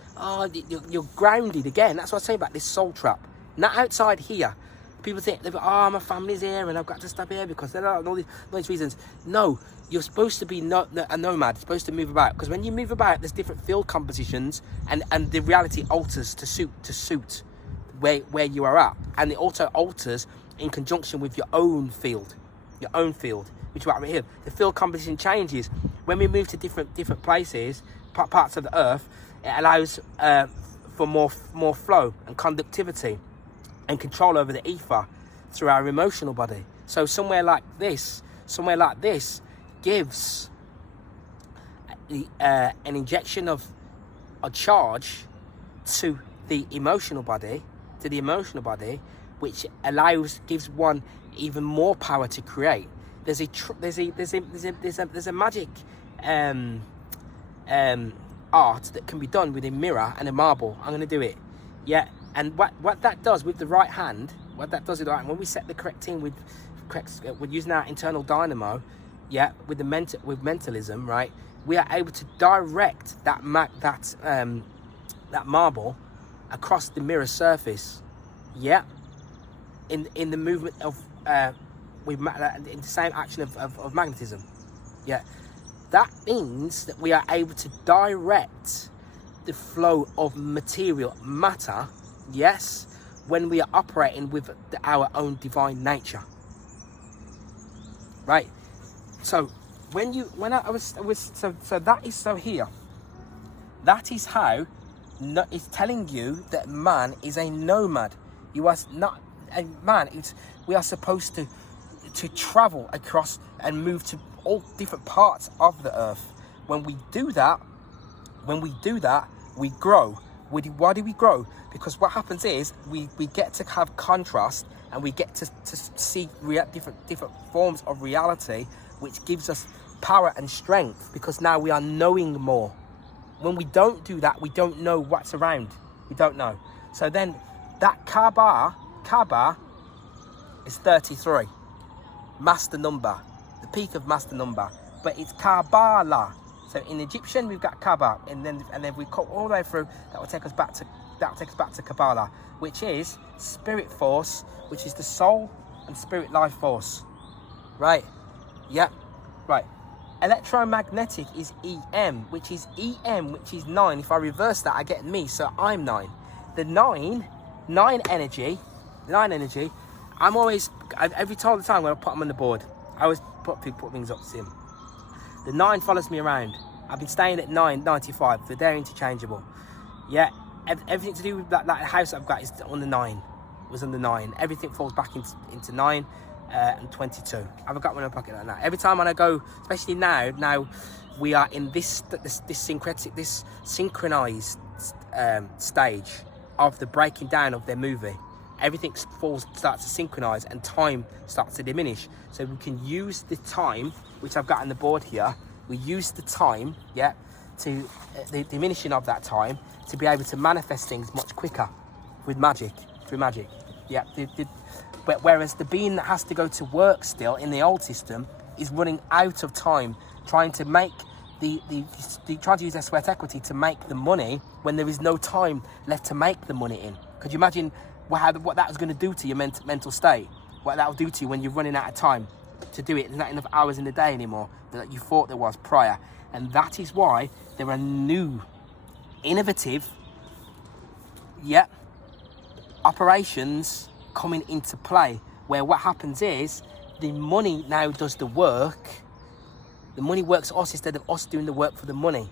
you're grounded again. That's what I say about this soul trap. Not outside here. People think, my family's here and I've got to stop here because there are all these reasons. No, you're supposed to be a nomad, supposed to move about. Because when you move about, there's different field compositions and the reality alters to suit where you are at. And it also alters in conjunction with your own field. Which is what we're here. The field composition changes when we move to different places, parts of the earth. It allows for more flow and conductivity and control over the ether through our emotional body. So somewhere like this gives an injection of a charge to the emotional body, which gives one even more power to create. There's a magic art that can be done with a mirror and a marble. I'm going to do it. Yeah. And what that does with the right hand, when we set the correct team we're using our internal dynamo, yeah, with mentalism, right? we are able to direct that marble across the mirror surface. Yeah, in the movement of in the same action of magnetism. Yeah, that means that we are able to direct the flow of material matter. Yes, when we are operating with our own divine nature. Right. So so that is so here. That is how it's telling you that man is a nomad. You are not a man. We are supposed to travel across and move to all different parts of the earth. When we do that, we grow. Why do we grow? Because what happens is we get to have contrast, and we get to see different forms of reality, which gives us power and strength, because now we are knowing more. When we don't do that, we don't know what's around. We don't know. So then that Kaaba is 33. Master number. The peak of master number. But it's Kabbalah. So in Egyptian we've got Kaaba, and then we cut all the way through. That will take us back to Kabbalah, which is spirit force, which is the soul and spirit life force. Right? Yeah. Right. Electromagnetic is EM, which is 9. If I reverse that, I get me, so I'm 9. The 9 energy, I'm always, every time when I put them on the board, I always put things up to him. The 9 follows me around. I've been staying at 995, so they're interchangeable. Yeah, everything to do with that house I've got is on the 9. Was on the 9. Everything falls back into 9. And 22. I've got one in my pocket like that. Every time when I go, especially now we are in this synchronized stage of the breaking down of their movie. Everything starts to synchronize, and time starts to diminish. So we can use the time, which I've got on the board here. We use the time, to the diminishing of that time, to be able to manifest things much quicker through magic. Yeah. But whereas the being that has to go to work still in the old system is running out of time, trying to make trying to use their sweat equity to make the money when there is no time left to make the money in. Could you imagine what that was going to do to your mental state? What that will do to you when you're running out of time to do it? There's not enough hours in the day anymore that you thought there was prior. And that is why there are new, innovative, operations coming into play, where what happens is the money now does the work. The money works us instead of us doing the work for the money.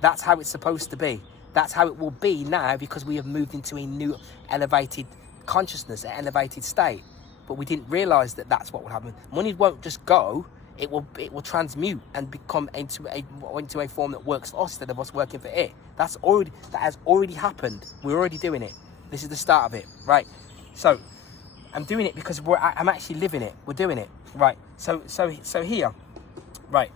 That's how it's supposed to be. That's how it will be now, because we have moved into a new elevated consciousness, an elevated state. But we didn't realise that that's what would happen. Money won't just go. It will transmute and become into a form that works for us instead of us working for it. That has already happened. We're already doing it. This is the start of it, right? So I'm doing it because I'm actually living it. We're doing it, right? So here, right?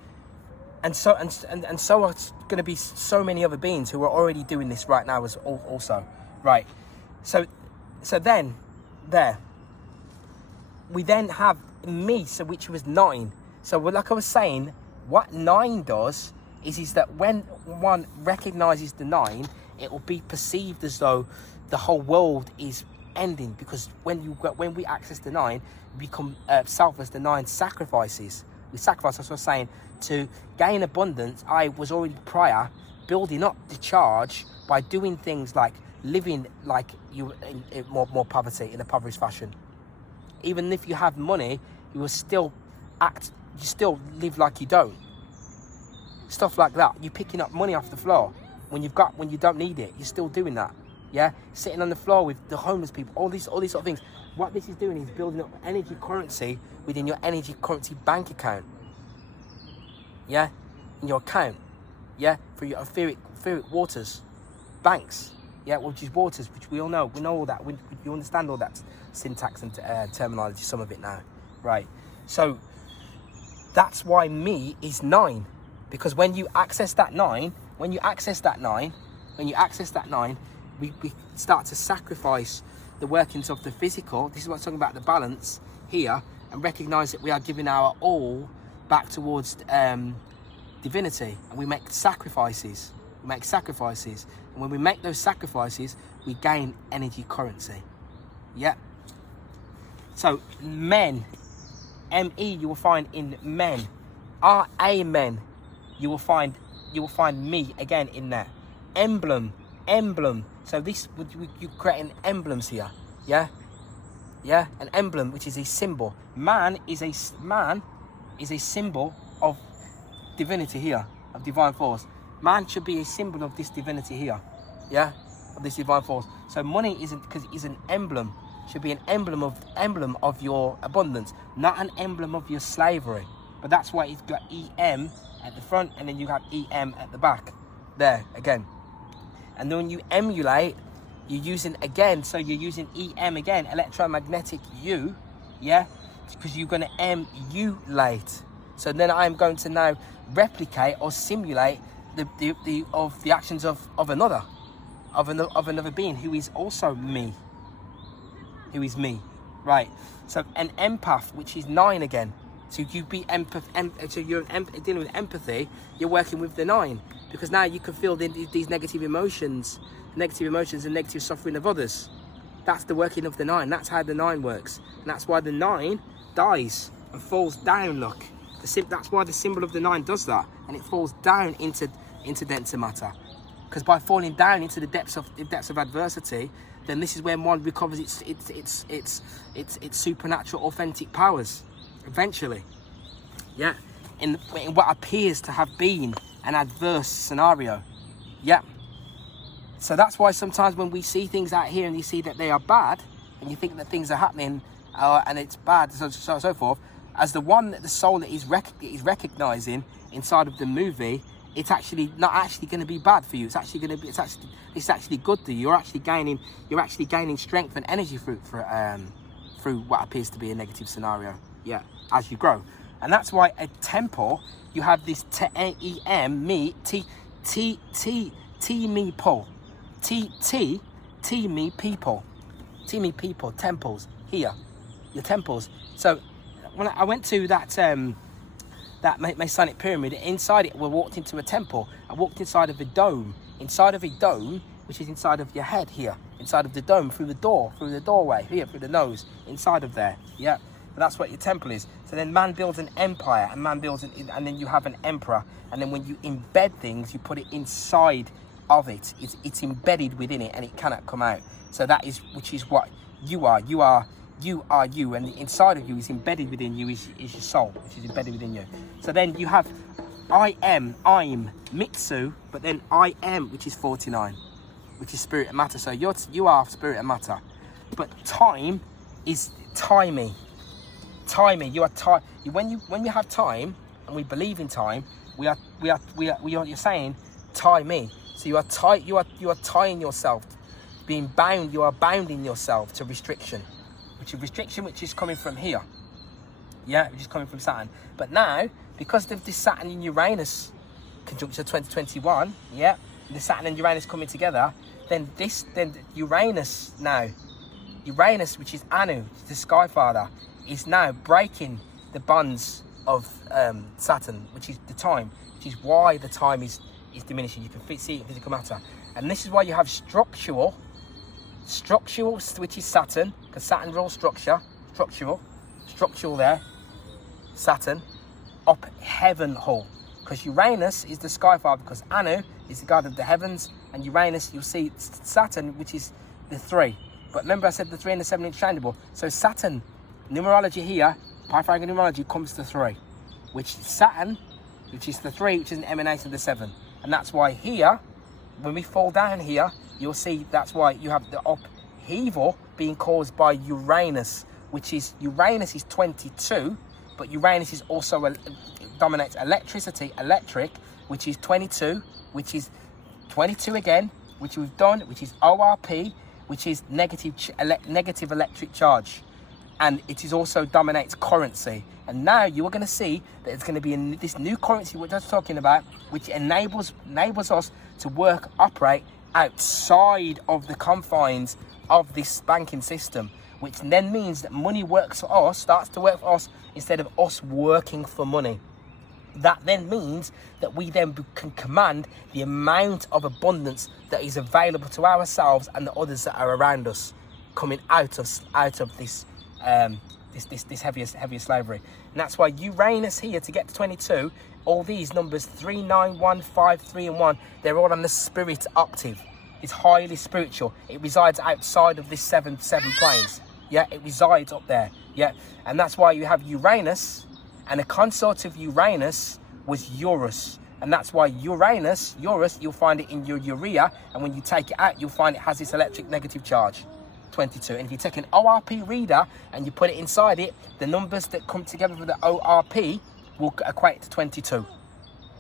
And so are going to be so many other beings who are already doing this right now as also, right? So then there, we then have me, which was 9. So like I was saying, what 9 does is that when one recognises the 9, it will be perceived as though the whole world is ending, because when we access the 9, we become selfless. The 9 sacrifices. We sacrifice, as I was saying, to gain abundance. I was already prior building up the charge by doing things like living like you in more poverty, in a impoverished fashion. Even if you have money, you will still live like you don't. Stuff like that. You're picking up money off the floor when you don't need it. You're still doing that. Yeah, sitting on the floor with the homeless people, all these sort of things. What this is doing is building up energy currency within your energy currency bank account. Yeah, in your account. Yeah, for your etheric waters, banks. Yeah, which is waters, which we all know. We know all that. You understand all that syntax and terminology. Some of it now, right? So that's why me is 9, because when you access that 9, we start to sacrifice the workings of the physical. This is what I'm talking about, the balance here, and recognise that we are giving our all back towards the divinity, and we make sacrifices. We make sacrifices, and when we make those sacrifices, we gain energy currency. Yeah. So men, M-E, you will find in men. R-A men, you will find me again in there. Emblem. So this, you creating emblems here. Yeah. Yeah, an emblem, which is a symbol. Man is a symbol of divinity here, of divine force. Man should be a symbol of this divinity here. Yeah, of this divine force. So money isn't, because it is an emblem, should be an emblem of your abundance, not an emblem of your slavery. But that's why it's got EM at the front, and then you have EM at the back. There again. And then when you emulate, you're using again, so you're using EM again, electromagnetic U, yeah, because you're going to emulate. So then I'm going to now replicate or simulate the actions of another being who is also me, right? So an empath, which is 9 again. So you be so you're dealing with empathy. You're working with the 9, because now you can feel these negative emotions and negative suffering of others. That's the working of the 9. That's how the 9 works, and that's why the 9 dies and falls down. Look, that's why the symbol of the 9 does that, and it falls down into denser matter, because by falling down into the depths of adversity, then this is when one recovers its supernatural, authentic powers. Eventually, yeah, in what appears to have been an adverse scenario, yeah. So that's why sometimes when we see things out here and you see that they are bad, and you think that things are happening and it's bad, so forth, as the one that the soul that is recognizing inside of the movie, it's actually not actually going to be bad for you. It's actually going to be it's actually good to you. You're actually gaining strength and energy through what appears to be a negative scenario. Yeah, as you grow. And that's why a temple, you have this T-E-M, me, T me pull. T me people, temples, here, your temples. So when I went to that Masonic pyramid, inside it we walked into a temple. I walked inside of a dome, which is inside of your head here, inside of the dome, through the doorway, here, through the nose, inside of there, yeah. But that's what your temple is. So then man builds an empire, and and then you have an emperor, and then when you embed things, you put it inside of it. It's embedded within it, and it cannot come out. So that is, which is what you are. You are you, and the inside of you is embedded within you is your soul, which is embedded within you. So then you have I'm Mitsu, but then I am, which is 49, which is spirit and matter. So you are spirit and matter, but time is timey. You are time. When you have time, and we believe in time, you're saying tie me. So you are tying yourself, being bound. You are bounding yourself to restriction, which is coming from here. Yeah, which is coming from Saturn. But now, because of this Saturn and Uranus conjunction 2021, yeah, the Saturn and Uranus coming together, then Uranus, which is Anu, the Sky Father, is now breaking the bonds of Saturn, which is the time, which is why the time is diminishing. You can see it in physical matter. And this is why you have structural, which is Saturn, because Saturn rules structural there, Saturn, up heaven hole, because Uranus is the sky father, because Anu is the god of the heavens, and Uranus, you'll see Saturn, which is the 3. But remember I said the 3 and the 7 interchangeable. So Saturn, numerology here, Pythagorean numerology comes to 3, which is Saturn, which is the 3, which is an emanation of the 7. And that's why here, when we fall down here, you'll see that's why you have the upheaval being caused by Uranus, which is, Uranus is 22, but Uranus is also dominates electric, which is 22, which is 22 again, which we've done, which is ORP, which is negative electric charge. And it is also dominates currency. And now you are going to see that it's going to be this new currency we're just talking about, which enables us to operate outside of the confines of this banking system, which then means that money works for us, starts to work for us, instead of us working for money. That then means that we then can command the amount of abundance that is available to ourselves and the others that are around us, coming out of this this heavier slavery. And that's why Uranus here, to get to 22, all these numbers 3, 9, 1, 5, 3 and 1, they're all on the spirit octave. It's highly spiritual. It resides outside of this seven planes. Yeah, it resides up there. Yeah, and that's why you have Uranus, and a consort of Uranus was Eurus. And that's why Eurus, you'll find it in your urea, and when you take it out, you'll find it has this electric negative charge, 22. And if you take an ORP reader and you put it inside it, the numbers that come together with the ORP will equate to 22.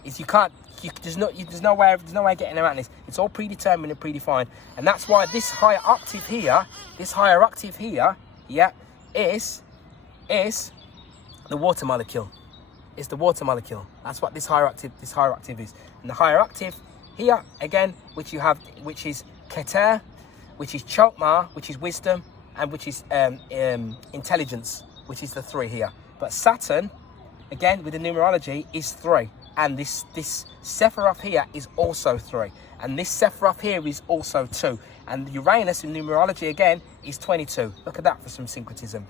There's no way getting around this. It's all predetermined and predefined, and that's why this higher octave here, yeah, is the water molecule. It's the water molecule. That's what this higher octave is. And the higher octave here again, which is Keter, which is Chokmah, which is wisdom, and which is intelligence, which is the 3 here. But Saturn, again with the numerology, is 3, and this Sephiroth here is also 3, and this Sephiroth here is also 2, and Uranus in numerology again is 22. Look at that for some syncretism,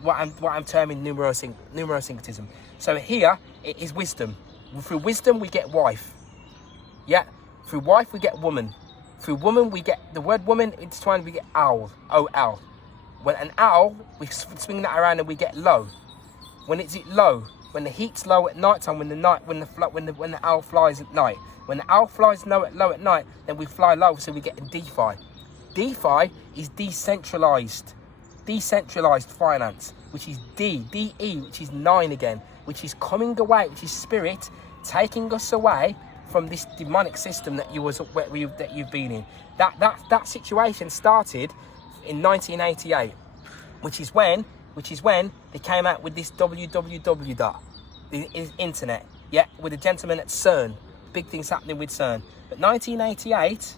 what I'm terming numerosyncretism. So here it is wisdom. Through wisdom we get wife. Yeah, through wife we get woman. Through woman we get the word woman intertwined. We get owl. O-L. When an owl, we swing that around and we get low. When it's low, when the heat's low at night time, when the owl flies at night. When the owl flies low at night, then we fly low, so we get DeFi. DeFi is decentralized finance, which is D-E, which is 9 again, which is coming away, which is spirit taking us away from this demonic system that you've been in. That situation started in 1988, which is when they came out with this www dot, the internet, yeah, with a gentleman at CERN. Big things happening with CERN. But 1988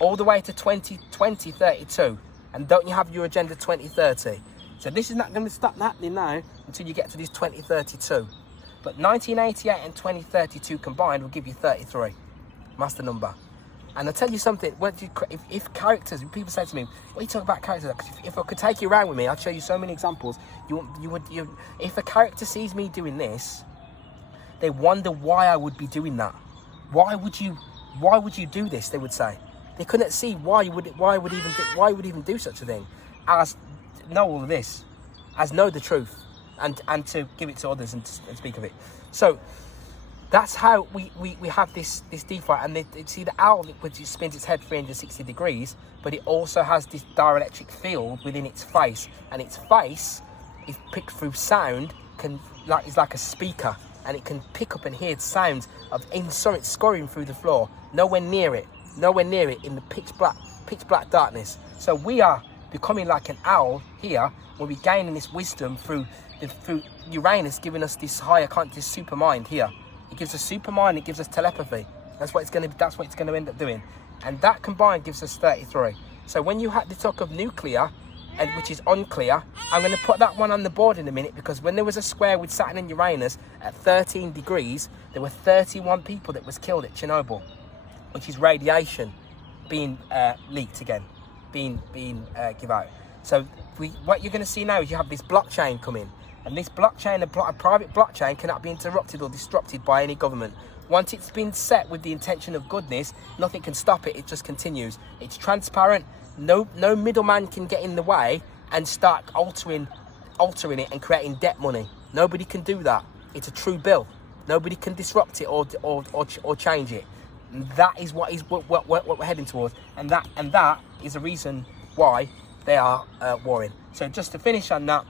all the way to 2032, and don't you have your agenda 2030? So this is not going to stop happening now until you get to this 2032. But 1988 and 2032 combined will give you 33. Master number. And I'll tell you something, if characters, people say to me, what are you talking about characters? If I could take you around with me, I'd show you so many examples. If a character sees me doing this, they wonder why I would be doing that. Why would you do this? They would say. They couldn't see why you would even do such a thing, as know all of this, as know the truth, and to give it to others and speak of it. So that's how we have this DeFi, and they see the owl, which spins its head 360 degrees, but it also has this dielectric field within its face, and its face, if picked through sound, is like a speaker, and it can pick up and hear sounds of insurance scurrying through the floor. Nowhere near it in the pitch black darkness. So we are becoming like an owl here, when we're gaining this wisdom through Uranus giving us this higher this super mind here. It gives us super mind, it gives us telepathy. That's what it's going to end up doing. And that combined gives us 33. So when you had the talk of nuclear, and which is unclear, I'm going to put that one on the board in a minute, because when there was a square with Saturn and Uranus at 13 degrees, there were 31 people that was killed at Chernobyl, which is radiation being leaked again, being give out. So what you're going to see now is you have this blockchain come in, and this blockchain, a private blockchain, cannot be interrupted or disrupted by any government. Once it's been set with the intention of goodness, nothing can stop it. It just continues. It's transparent. No middleman can get in the way and start altering it and creating debt money. Nobody can do that. It's a true bill. Nobody can disrupt it or change it. And that is what we're heading towards. And that is the reason why they are warring. So just to finish on that,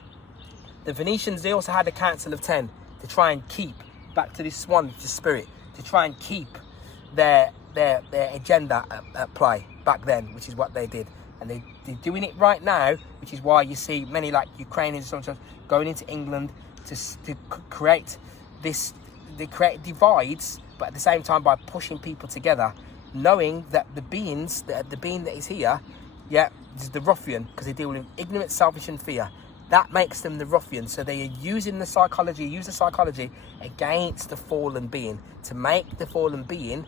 the Venetians, they also had a council of 10 to try and keep, back to this swan, the spirit, to try and keep their agenda at play back then, which is what they did. And they're doing it right now, which is why you see many like Ukrainians sometimes going into England to create this. They create divides, but at the same time by pushing people together, knowing that the being that is here, yeah, is the ruffian, because they deal with ignorance, selfish and fear. that makes them the ruffians. So they are using the psychology, against the fallen being, to make the fallen being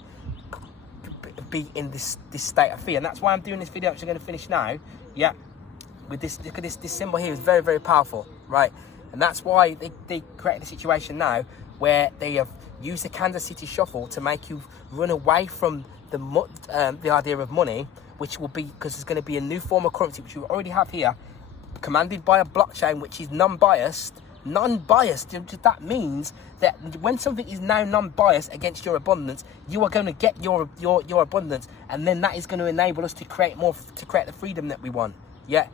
be in this state of fear. And that's why I'm doing this video, which I'm going to finish now. Yeah, with this, look at this symbol here is very, very powerful, right? And that's why they created a situation now where they have used the Kansas City Shuffle to make you run away from the idea of money, which will be, because there's going to be a new form of currency, which you already have here, commanded by a blockchain, which is non-biased. That means that when something is now non-biased against your abundance, you are going to get your abundance, and then that is going to enable us to create the freedom that we want. Yeah,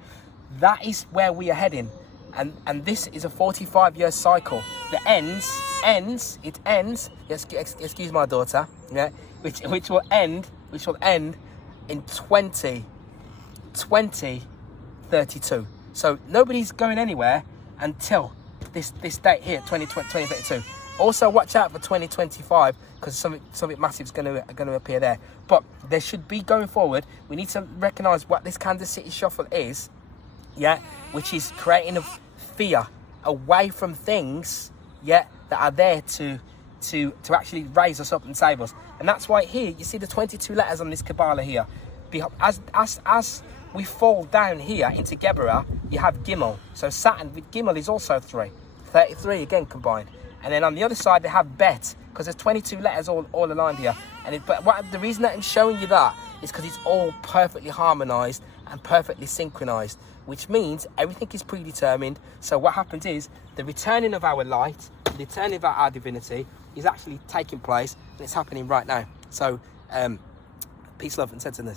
that is where we are heading, and this is a 45-year cycle that ends. Excuse my daughter. Yeah, which will end in 2032. So nobody's going anywhere until this date here, 2032. Also, watch out for 2025, because something massive is going to appear there. But there should be, going forward, we need to recognise what this Kansas City Shuffle is, yeah, which is creating a fear away from things, yeah, that are there to actually raise us up and save us. And that's why here you see the 22 letters on this Kabbalah here. As we fall down here into Geburah, you have Gimel. So Saturn with Gimel is also 33 again combined. And then on the other side they have Bet, because there's 22 letters all aligned here. But the reason that I'm showing you that is because it's all perfectly harmonized and perfectly synchronized, which means everything is predetermined. So what happens is the returning of our light, the returning of our divinity is actually taking place, and it's happening right now. So peace, love, and sense.